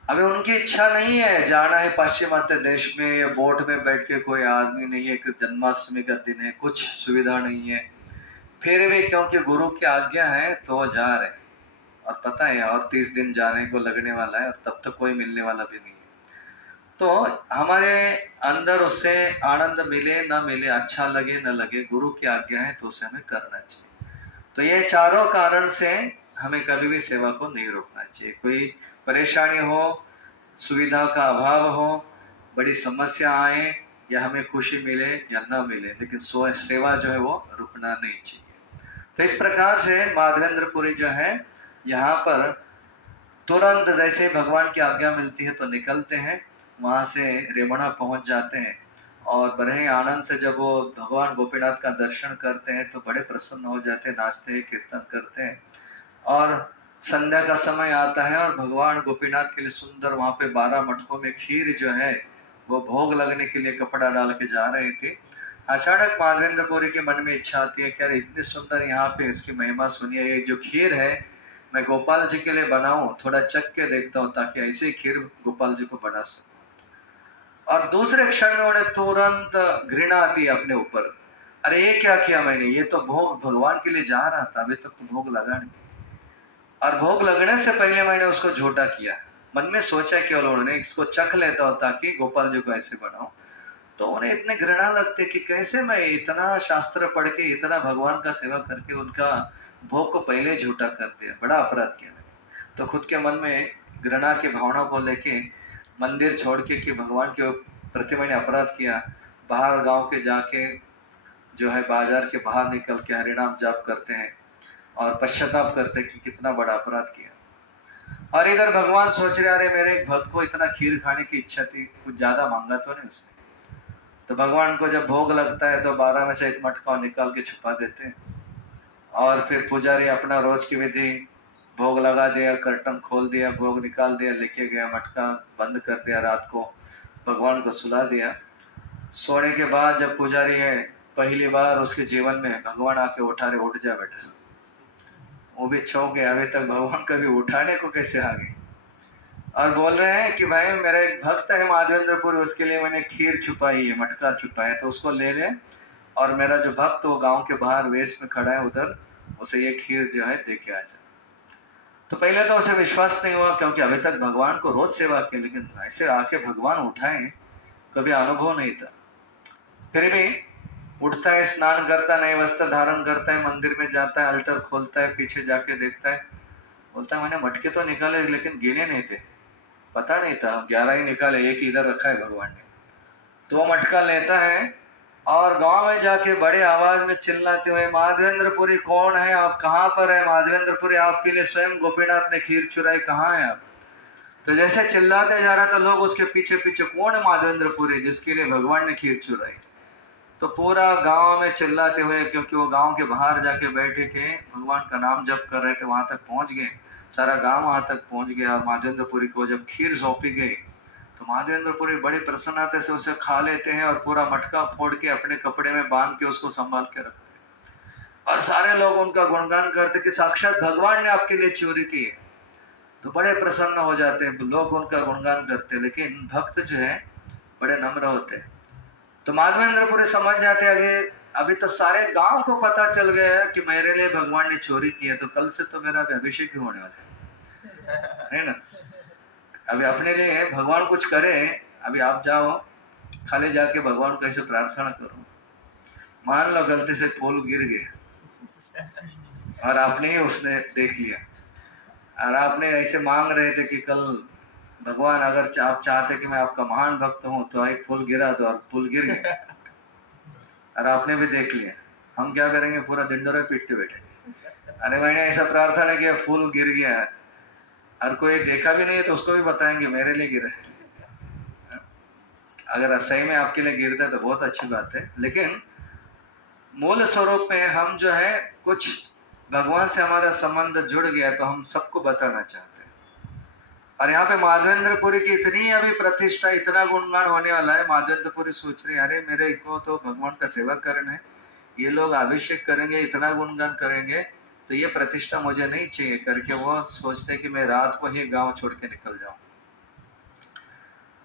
अभी उनकी इच्छा नहीं है जाना है पाश्चिमात्य देश में, या बोट में बैठ के कोई आदमी नहीं है, कि जन्माष्टमी का दिन है, कुछ सुविधा नहीं है, फिर भी क्योंकि गुरु की आज्ञा है तो वो जा रहे हैं। और पता है और 30 दिन जाने को लगने वाला है, और तब तक कोई मिलने वाला भी नहीं है। तो हमारे अंदर उससे आनंद मिले ना मिले, अच्छा लगे ना लगे, गुरु की आज्ञा है तो उसे हमें करना चाहिए। तो ये चारों कारण से हमें कभी भी सेवा को नहीं रोकना चाहिए। कोई परेशानी हो, सुविधा का अभाव हो, बड़ी समस्या आए, या हमें खुशी मिले या ना मिले, लेकिन सेवा जो है वो रुकना नहीं चाहिए। तो इस प्रकार से माधवेंद्रपुरी जो है यहाँ पर तुरंत जैसे भगवान की आज्ञा मिलती है तो निकलते हैं, वहाँ से रेवणा पहुँच जाते हैं और बड़े ही आनंद से जब वो भगवान गोपीनाथ का दर्शन करते हैं तो बड़े प्रसन्न हो जाते हैं, नाचते हैं, कीर्तन करते हैं। और संध्या का समय आता है और भगवान गोपीनाथ के लिए सुंदर वहाँ पे 12 मटकों में खीर जो है वो भोग लगने के लिए कपड़ा डाल के जा रहे थे। अचानक माधवेंद्रपुरी के मन में इच्छा आती है कि यार इतनी सुंदर यहाँ पे इसकी महिमा सुनिए, ये जो खीर है मैं गोपाल जी के लिए बनाऊं, थोड़ा चख के देखता हूँ ताकि ऐसे खीर गोपाल जी को बना सकूं। और दूसरे क्षण में उन्हें तुरंत घृणा आती है अपने ऊपर, अरे ये क्या किया मैंने, ये तो भोग भगवान के लिए जा रहा था, अभी तक तो भोग लगा नहीं, और भोग लगने से पहले मैंने उसको झूठा किया। मन में सोचा केवल उन्होंने इसको चख लेता हूँ ताकि गोपाल जी को ऐसे बनाऊं। तो उन्हें इतने घृणा लगते कि कैसे मैं इतना शास्त्र पढ़ के, इतना भगवान का सेवा करके उनका भोग को पहले झूठा कर दिया, बड़ा अपराध किया मैंने। तो खुद के मन में घृणा की भावना को लेके मंदिर छोड़ के कि भगवान के प्रति मैंने अपराध किया, बाहर गांव के जाके जो है बाजार के बाहर निकल के हरिनाम जाप करते हैं और पश्चाताप करते कि कितना बड़ा अपराध किया। और इधर भगवान सोच रहे अरे मेरे एक भक्त को इतना खीर खाने की इच्छा थी, कुछ ज्यादा मांगा तो नहीं उसने। तो भगवान को जब भोग लगता है तो 12 में से एक मटका निकाल के छुपा देते हैं और फिर पुजारी अपना रोज की विधि भोग लगा दिया, कर्टन खोल दिया, भोग निकाल दिया, लेके गया, मटका बंद कर दिया, रात को भगवान को सुला दिया। सोने के बाद जब पुजारी है पहली बार उसके जीवन में भगवान आके उठा रहे, उठ जा बेटा, वो भी चौंक गया, अभी तक भगवान कभी उठाने को कैसे आ गए। और बोल रहे हैं कि भाई मेरा एक भक्त है माधवेंद्रपुरी, उसके लिए मैंने खीर छुपाई है, मटका छुपाया, तो उसको ले ले, और मेरा जो भक्त वो गांव के बाहर वेश में खड़ा है उधर, उसे ये खीर जो है देके आ जाए। तो पहले तो उसे विश्वास नहीं हुआ क्योंकि अभी तक भगवान को रोज सेवा की, लेकिन ऐसे आके भगवान उठाए कभी अनुभव नहीं था। फिर भी उठता है, स्नान करता है, नए वस्त्र धारण करता है, मंदिर में जाता है, अल्टर खोलता है, पीछे जाके देखता है, बोलता है मैंने मटके तो निकाले लेकिन गिने नहीं थे, पता नहीं था, 11 ही निकाले, एक इधर रखा है भगवान ने। तो वो मटका लेता है और गांव में जाके बड़े आवाज में चिल्लाते हुए, माधवेंद्रपुरी कौन है, आप कहाँ पर है, माधवेंद्रपुरी आपके लिए स्वयं गोपीनाथ ने खीर चुराई, कहाँ है आप। तो जैसे चिल्लाते जा रहा था लोग उसके पीछे पीछे, कौन है माधवेंद्रपुरी जिसके लिए भगवान ने खीर चुराई। तो पूरा गांव में चिल्लाते हुए, क्योंकि वो गांव के बाहर जाके बैठे थे, भगवान का नाम जप कर रहे थे, वहां तक पहुंच गए, सारा गांव वहां तक पहुंच गया। और माधवेंद्रपुरी को जब खीर सौंपी गई तो माधवेंद्रपुरी बड़ी प्रसन्नता से उसे खा लेते हैं और पूरा मटका फोड़ के अपने कपड़े में बांध के उसको संभाल के रखते हैं। और सारे लोग उनका गुणगान करते कि साक्षात भगवान ने आपके लिए चोरी की है। तो बड़े प्रसन्न हो जाते हैं, लोग उनका गुणगान करते हैं। लेकिन भक्त जो है बड़े नम्र होते हैं। तो माधवेंद्रपुरी समझ जाते हैं अभी तो सारे गांव को पता चल गया कि मेरे लिए भगवान ने चोरी की है, तो कल से तो मेरा अभिषेक ही होने वाला है ना। अभी अपने लिए भगवान कुछ करे, अभी आप जाओ खाली जाके भगवान को ऐसे प्रार्थना करो, मान लो गलती से फूल गिर गया और आपने ही उसने देख लिया, और आपने ऐसे मांग रहे थे कि कल भगवान अगर आप चाहते कि मैं आपका महान भक्त हूं तो एक फूल गिरा दो, और फूल गिर गया और आपने भी देख लिया, हम क्या करेंगे, पूरा दिंडोरा पीटते बैठे, अरे मैंने ऐसा प्रार्थना किया फूल गिर गया, और कोई देखा भी नहीं है तो उसको भी बताएंगे मेरे लिए गिरा है। अगर सही में आपके लिए गिरता है तो बहुत अच्छी बात है, लेकिन मूल स्वरूप में हम जो है कुछ भगवान से हमारा संबंध जुड़ गया तो हम सबको बताना चाहते हैं। और यहाँ पे माधवेंद्रपुरी की इतनी अभी प्रतिष्ठा, इतना गुणगान होने वाला है, माधवेंद्रपुरी सोच रहे अरे मेरे को तो भगवान का सेवा करना है, ये लोग अभिषेक करेंगे, इतना गुणगान करेंगे, तो ये प्रतिष्ठा मुझे नहीं चाहिए करके वो सोचते कि मैं रात को ही गांव छोड़ के निकल जाऊं।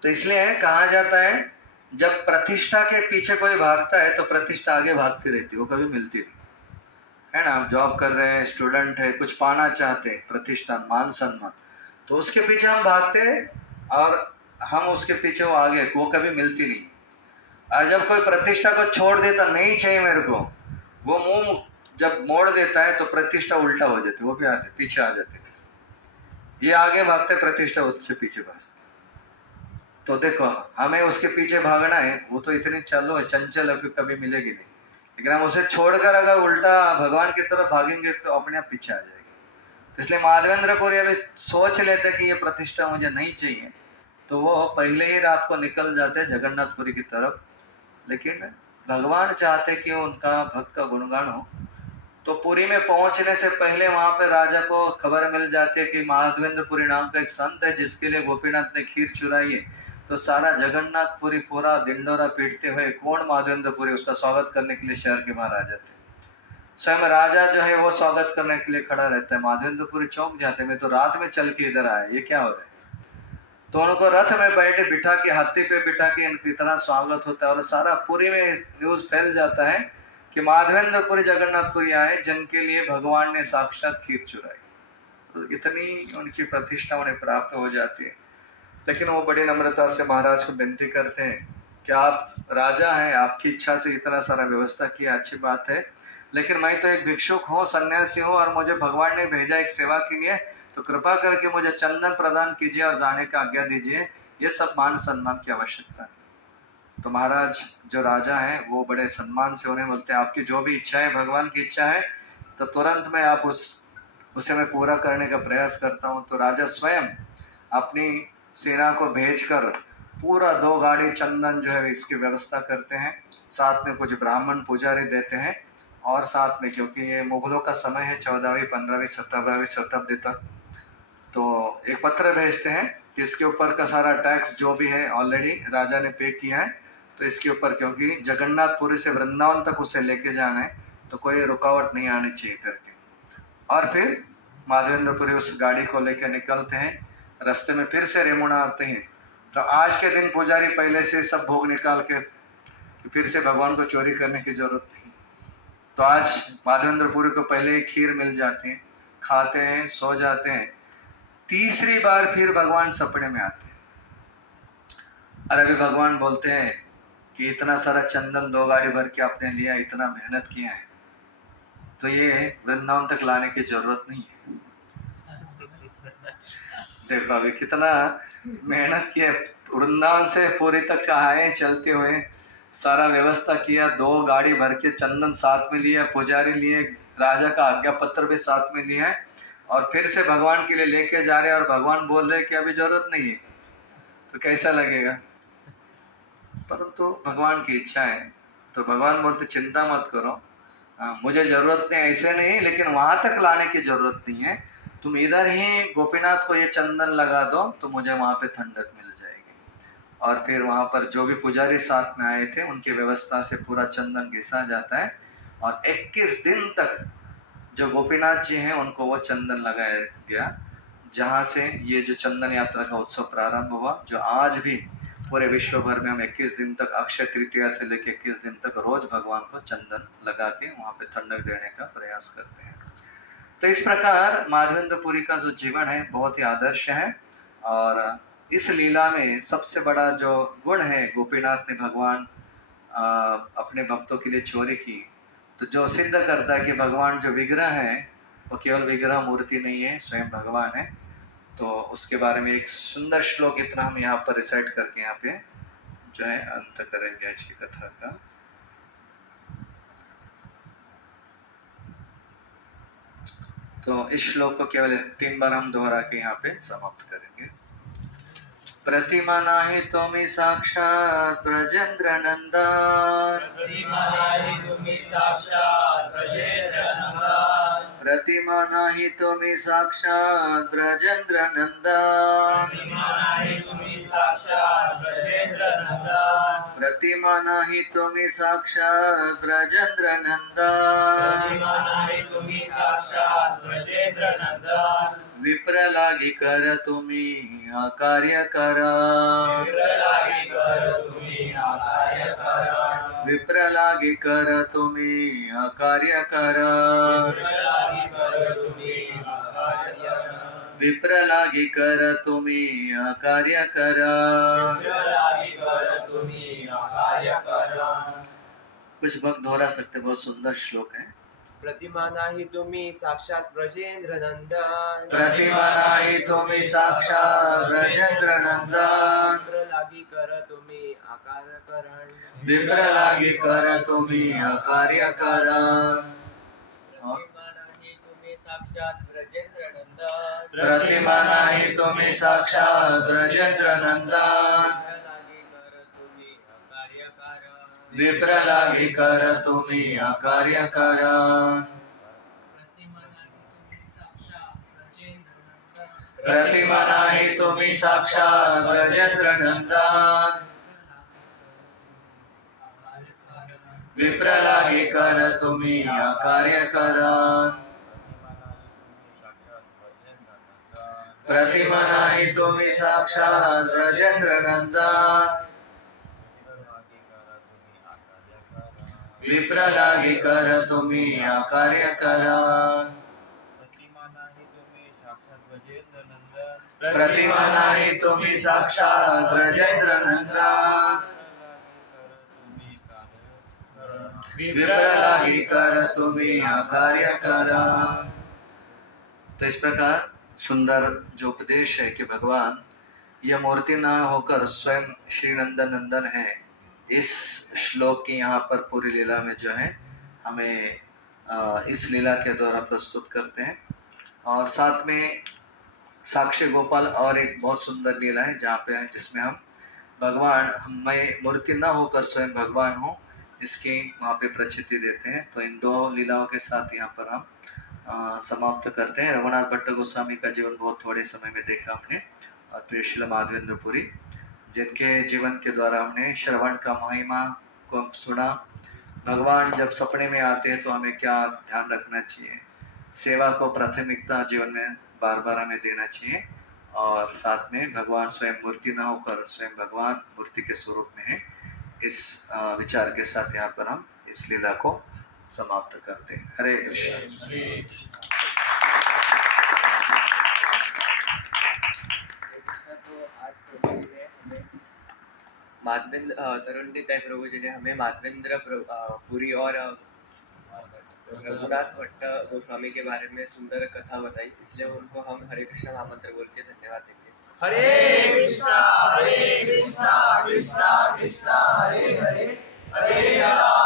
तो इसलिए कहा जाता है जब प्रतिष्ठा के पीछे कोई भागता है तो प्रतिष्ठा आगे भागती रहती है, वो कभी मिलती नहीं है ना। आप जॉब कर रहे हैं, स्टूडेंट है, कुछ पाना चाहते हैं, प्रतिष्ठा, मान सम्मान, तो उसके पीछे हम भागते हैं और हम उसके पीछे वो आगे, वो कभी मिलती नहीं। और जब कोई प्रतिष्ठा को छोड़ देता, नहीं चाहिए मेरे को, वो मुंह जब मोड़ देता है तो प्रतिष्ठा उल्टा हो जाती है, वो भी आते पीछे आ जाते, ये आगे भागते, प्रतिष्ठा उसके पीछे भागते। तो देखो हमें उसके पीछे भागना है, वो तो इतनी चालू है, चंचल है कि कभी मिलेगी नहीं, लेकिन हम उसे छोड़कर अगर उल्टा भगवान की तरफ भागेंगे तो अपने आप पीछे आ जाएगी। तो इसलिए माधवेंद्रपुरी अभी सोच लेते कि ये प्रतिष्ठा मुझे नहीं चाहिए, तो वो पहले ही रात को निकल जाते जगन्नाथपुरी की तरफ। लेकिन भगवान चाहते कि उनका भक्त का गुणगान हो, तो पुरी में पहुंचने से पहले वहां पे राजा को खबर मिल जाती है कि माधवेंद्रपुरी नाम का एक संत है जिसके लिए गोपीनाथ ने खीर चुराई है। तो सारा जगन्नाथपुरी पूरा दिंडोरा पीटते हुए कौन माधवेंद्रपुरी उसका स्वागत करने के लिए शहर के बाहर आ जाते हैं। स्वयं राजा जो है वो स्वागत करने के लिए खड़ा रहता है। माधवेंद्रपुरी चौंक जाते हैं, मैं तो रात में चल के इधर आया, ये क्या हो रहा है। तो उनको रथ में बैठे बिठा के, हाथी पे बिठा के इतना स्वागत होता है और सारा पुरी में न्यूज फैल जाता है कि माधवेंद्रपुरी जगन्नाथपुरी आए जिनके लिए भगवान ने साक्षात खीर चुराई। तो इतनी उनकी प्रतिष्ठा उन्हें प्राप्त हो जाती है। लेकिन वो बड़ी नम्रता से महाराज को विनती करते हैं कि आप राजा हैं, आपकी इच्छा से इतना सारा व्यवस्था किया, अच्छी बात है, लेकिन मैं तो एक भिक्षुक हूँ, सन्यासी हूँ और मुझे भगवान ने भेजा एक सेवा के लिए, तो कृपा करके मुझे चंदन प्रदान कीजिए और जाने का आज्ञा दीजिए। ये सब मान सम्मान की आवश्यकता है। तो महाराज जो राजा हैं वो बड़े सम्मान से उन्हें बोलते हैं, आपकी जो भी इच्छा है, भगवान की इच्छा है तो तुरंत में आप उसे मैं पूरा करने का प्रयास करता हूँ। तो राजा स्वयं अपनी सेना को भेजकर पूरा 2 गाड़ी चंदन जो है इसकी व्यवस्था करते हैं, साथ में कुछ ब्राह्मण पुजारी देते हैं, और साथ में क्योंकि ये मुगलों का समय है 14वीं 15वीं 17वीं शताब्दी तक, तो एक पत्र भेजते हैं कि इसके ऊपर का सारा टैक्स जो भी है ऑलरेडी राजा ने पे किया है, तो इसके ऊपर, क्योंकि जगन्नाथपुरी से वृंदावन तक उसे लेके जाना है तो कोई रुकावट नहीं आनी चाहिए करके। और फिर माधवेंद्रपुरी उस गाड़ी को लेकर निकलते हैं। रास्ते में फिर से रेमुणा आते हैं, तो आज के दिन पुजारी पहले से सब भोग निकाल के फिर से भगवान को चोरी करने की जरूरत नहीं। तो आज माधवेंद्रपुरी को पहले ही खीर मिल जाती है, खाते हैं, सो जाते हैं। तीसरी बार फिर भगवान सपने में आते हैं और अभी भगवान बोलते हैं कि इतना सारा चंदन 2 गाड़ी भर के आपने लिया, इतना मेहनत किया है, तो ये वृंदावन तक लाने की जरूरत नहीं है। देखो अभी कितना मेहनत किया, वृंदावन से पूरी तक आए, चलते हुए सारा व्यवस्था किया, 2 गाड़ी भर के चंदन साथ में लिया, पुजारी लिए, राजा का आज्ञा पत्र भी साथ में लिया है, और फिर से भगवान के लिए लेके जा रहे हैं और भगवान बोल रहे हैं कि अभी जरूरत नहीं है, तो कैसा लगेगा। परंतु भगवान की इच्छा है, तो भगवान बोलते चिंता मत करो, मुझे जरूरत नहीं, ऐसे नहीं, लेकिन वहां तक लाने की जरूरत नहीं है, तुम इधर ही गोपीनाथ को ये चंदन लगा दो तो मुझे वहां पे ठंडक मिल जाएगी। और फिर वहां पर जो भी पुजारी साथ में आए थे उनकी व्यवस्था से पूरा चंदन घिसा जाता है, और 21 दिन तक जो गोपीनाथ जी हैं उनको वो चंदन लगाया गया, जहाँ से ये जो चंदन यात्रा का उत्सव प्रारंभ हुआ, जो आज भी पूरे विश्व भर में हम 21 दिन तक, अक्षय तृतीया से लेकर 21 दिन तक रोज भगवान को चंदन लगा के वहाँ पे ठंडक देने का प्रयास करते हैं। तो इस प्रकार माधवेंद्रपुरी का जो जीवन है बहुत ही आदर्श है, और इस लीला में सबसे बड़ा जो गुण है, गोपीनाथ ने भगवान अपने भक्तों के लिए चोरी की, तो जो सिद्ध करता है कि भगवान जो विग्रह है वो केवल विग्रह मूर्ति नहीं है, स्वयं भगवान है। तो उसके बारे में एक सुंदर श्लोक इतना हम यहाँ पर रिसाइट करके यहाँ पे जो है अंत करेंगे आज की कथा का। तो इस श्लोक को केवल 3 बार हम दोहरा के यहाँ पे समाप्त करेंगे। प्रतिमा नाही तुम्ही साक्षात ब्रजेंद्र नंदन, प्रतिमा नाही तुम्ही साक्षात ब्रजेंद्र नंदन, प्रतिमा नाही तुम्ही साक्षात ब्रजेंद्र नंदन, प्रतिमा नाही तुम्ही साक्षात ब्रजेंद्र नंदन, प्रतिमा नाही तुम्ही साक्षात ब्रजेंद्र नंदन, प्रतिमा नाही तुम्ही साक्षात ब्रजेंद्र नंदन, विप्र लागी कर तुम्ही कार्य करा, विप्र लागी कर तुम्ही कार्य करा, विप्र लागी कर तुम्ही कार्य करा, विप्र लागी कर तुम्ही कार्य करा, विप्र लागी कर तुम्ही कार्य करा। विप्र लागी कर तुम्ही कार्य करा। कुछ भक्त दोहरा सकते, बहुत सुंदर श्लोक है। प्रतिमा नाही तुम्ही साक्षात ब्रजेंद्र नंदन, प्रतिमा नाही तुम्ही साक्षात ब्रजेंद्र नंदन, विप्र लागी कर तुम्ही आकार करण विप्र लागी कर तुम्ही अकार्य करण प्रतिमा नाही तुम्ही साक्षात ब्रजेंद्र नंदन प्रतिमा नाही तुम्ही साक्षात ब्रजेंद्र नंदन विप्र लागी कर तुम्ही अकार्य करण प्रतिमा नाही तुम्ही साक्षात ब्रजेंद्र नंदन विप्र लागी कर तुम्ही अकार्य करण प्रतिमा नाही तुम्ही साक्षात ब्रजेंद्र नंदन विप्र लागी कर तुम्ही अकार्य करण प्रतिमा नाही तुम्ही साक्षात ब्रजेंद्र नंदन विप्र लागी कर तुम्ही अकार्य करण। तो इस प्रकार सुंदर जो उपदेश है कि भगवान यह मूर्ति ना होकर स्वयं श्री नंदन नंदन है, इस श्लोक की यहाँ पर पूरी लीला में जो है हमें इस लीला के द्वारा प्रस्तुत करते हैं। और साथ में साक्षी गोपाल और एक बहुत सुंदर लीला है जहाँ पे जिसमें हम भगवान मैं मूर्ति ना होकर स्वयं भगवान हूँ इसकी वहाँ पे प्रचिति देते हैं। तो इन दो लीलाओं के साथ यहाँ पर हम समाप्त करते हैं। रघुनाथ भट्ट गोस्वामी का जीवन बहुत थोड़े समय में देखा हमने, और फिर श्रील माधवेंद्र पुरी जिनके जीवन के द्वारा हमने श्रवण का महिमा को सुना। भगवान जब सपने में आते हैं तो हमें क्या ध्यान रखना चाहिए, सेवा को प्राथमिकता जीवन में बार बार हमें देना चाहिए, और साथ में भगवान स्वयं मूर्ति ना होकर स्वयं भगवान मूर्ति के स्वरूप में है। इस विचार के साथ यहाँ पर हम इस लीला को समाप्त करते हैं। हरे कृष्ण। माधवेंद्र तरुणीताई प्रभु जी ने हमें माधवेंद्र पुरी और रघुनाथ भट्ट गोस्वामी के बारे में सुंदर कथा बताई, इसलिए उनको हम हरे कृष्ण महामंत्र बोल के धन्यवाद देंगे। हरे कृष्णा कृष्णा कृष्णा हरे हरे हरे राम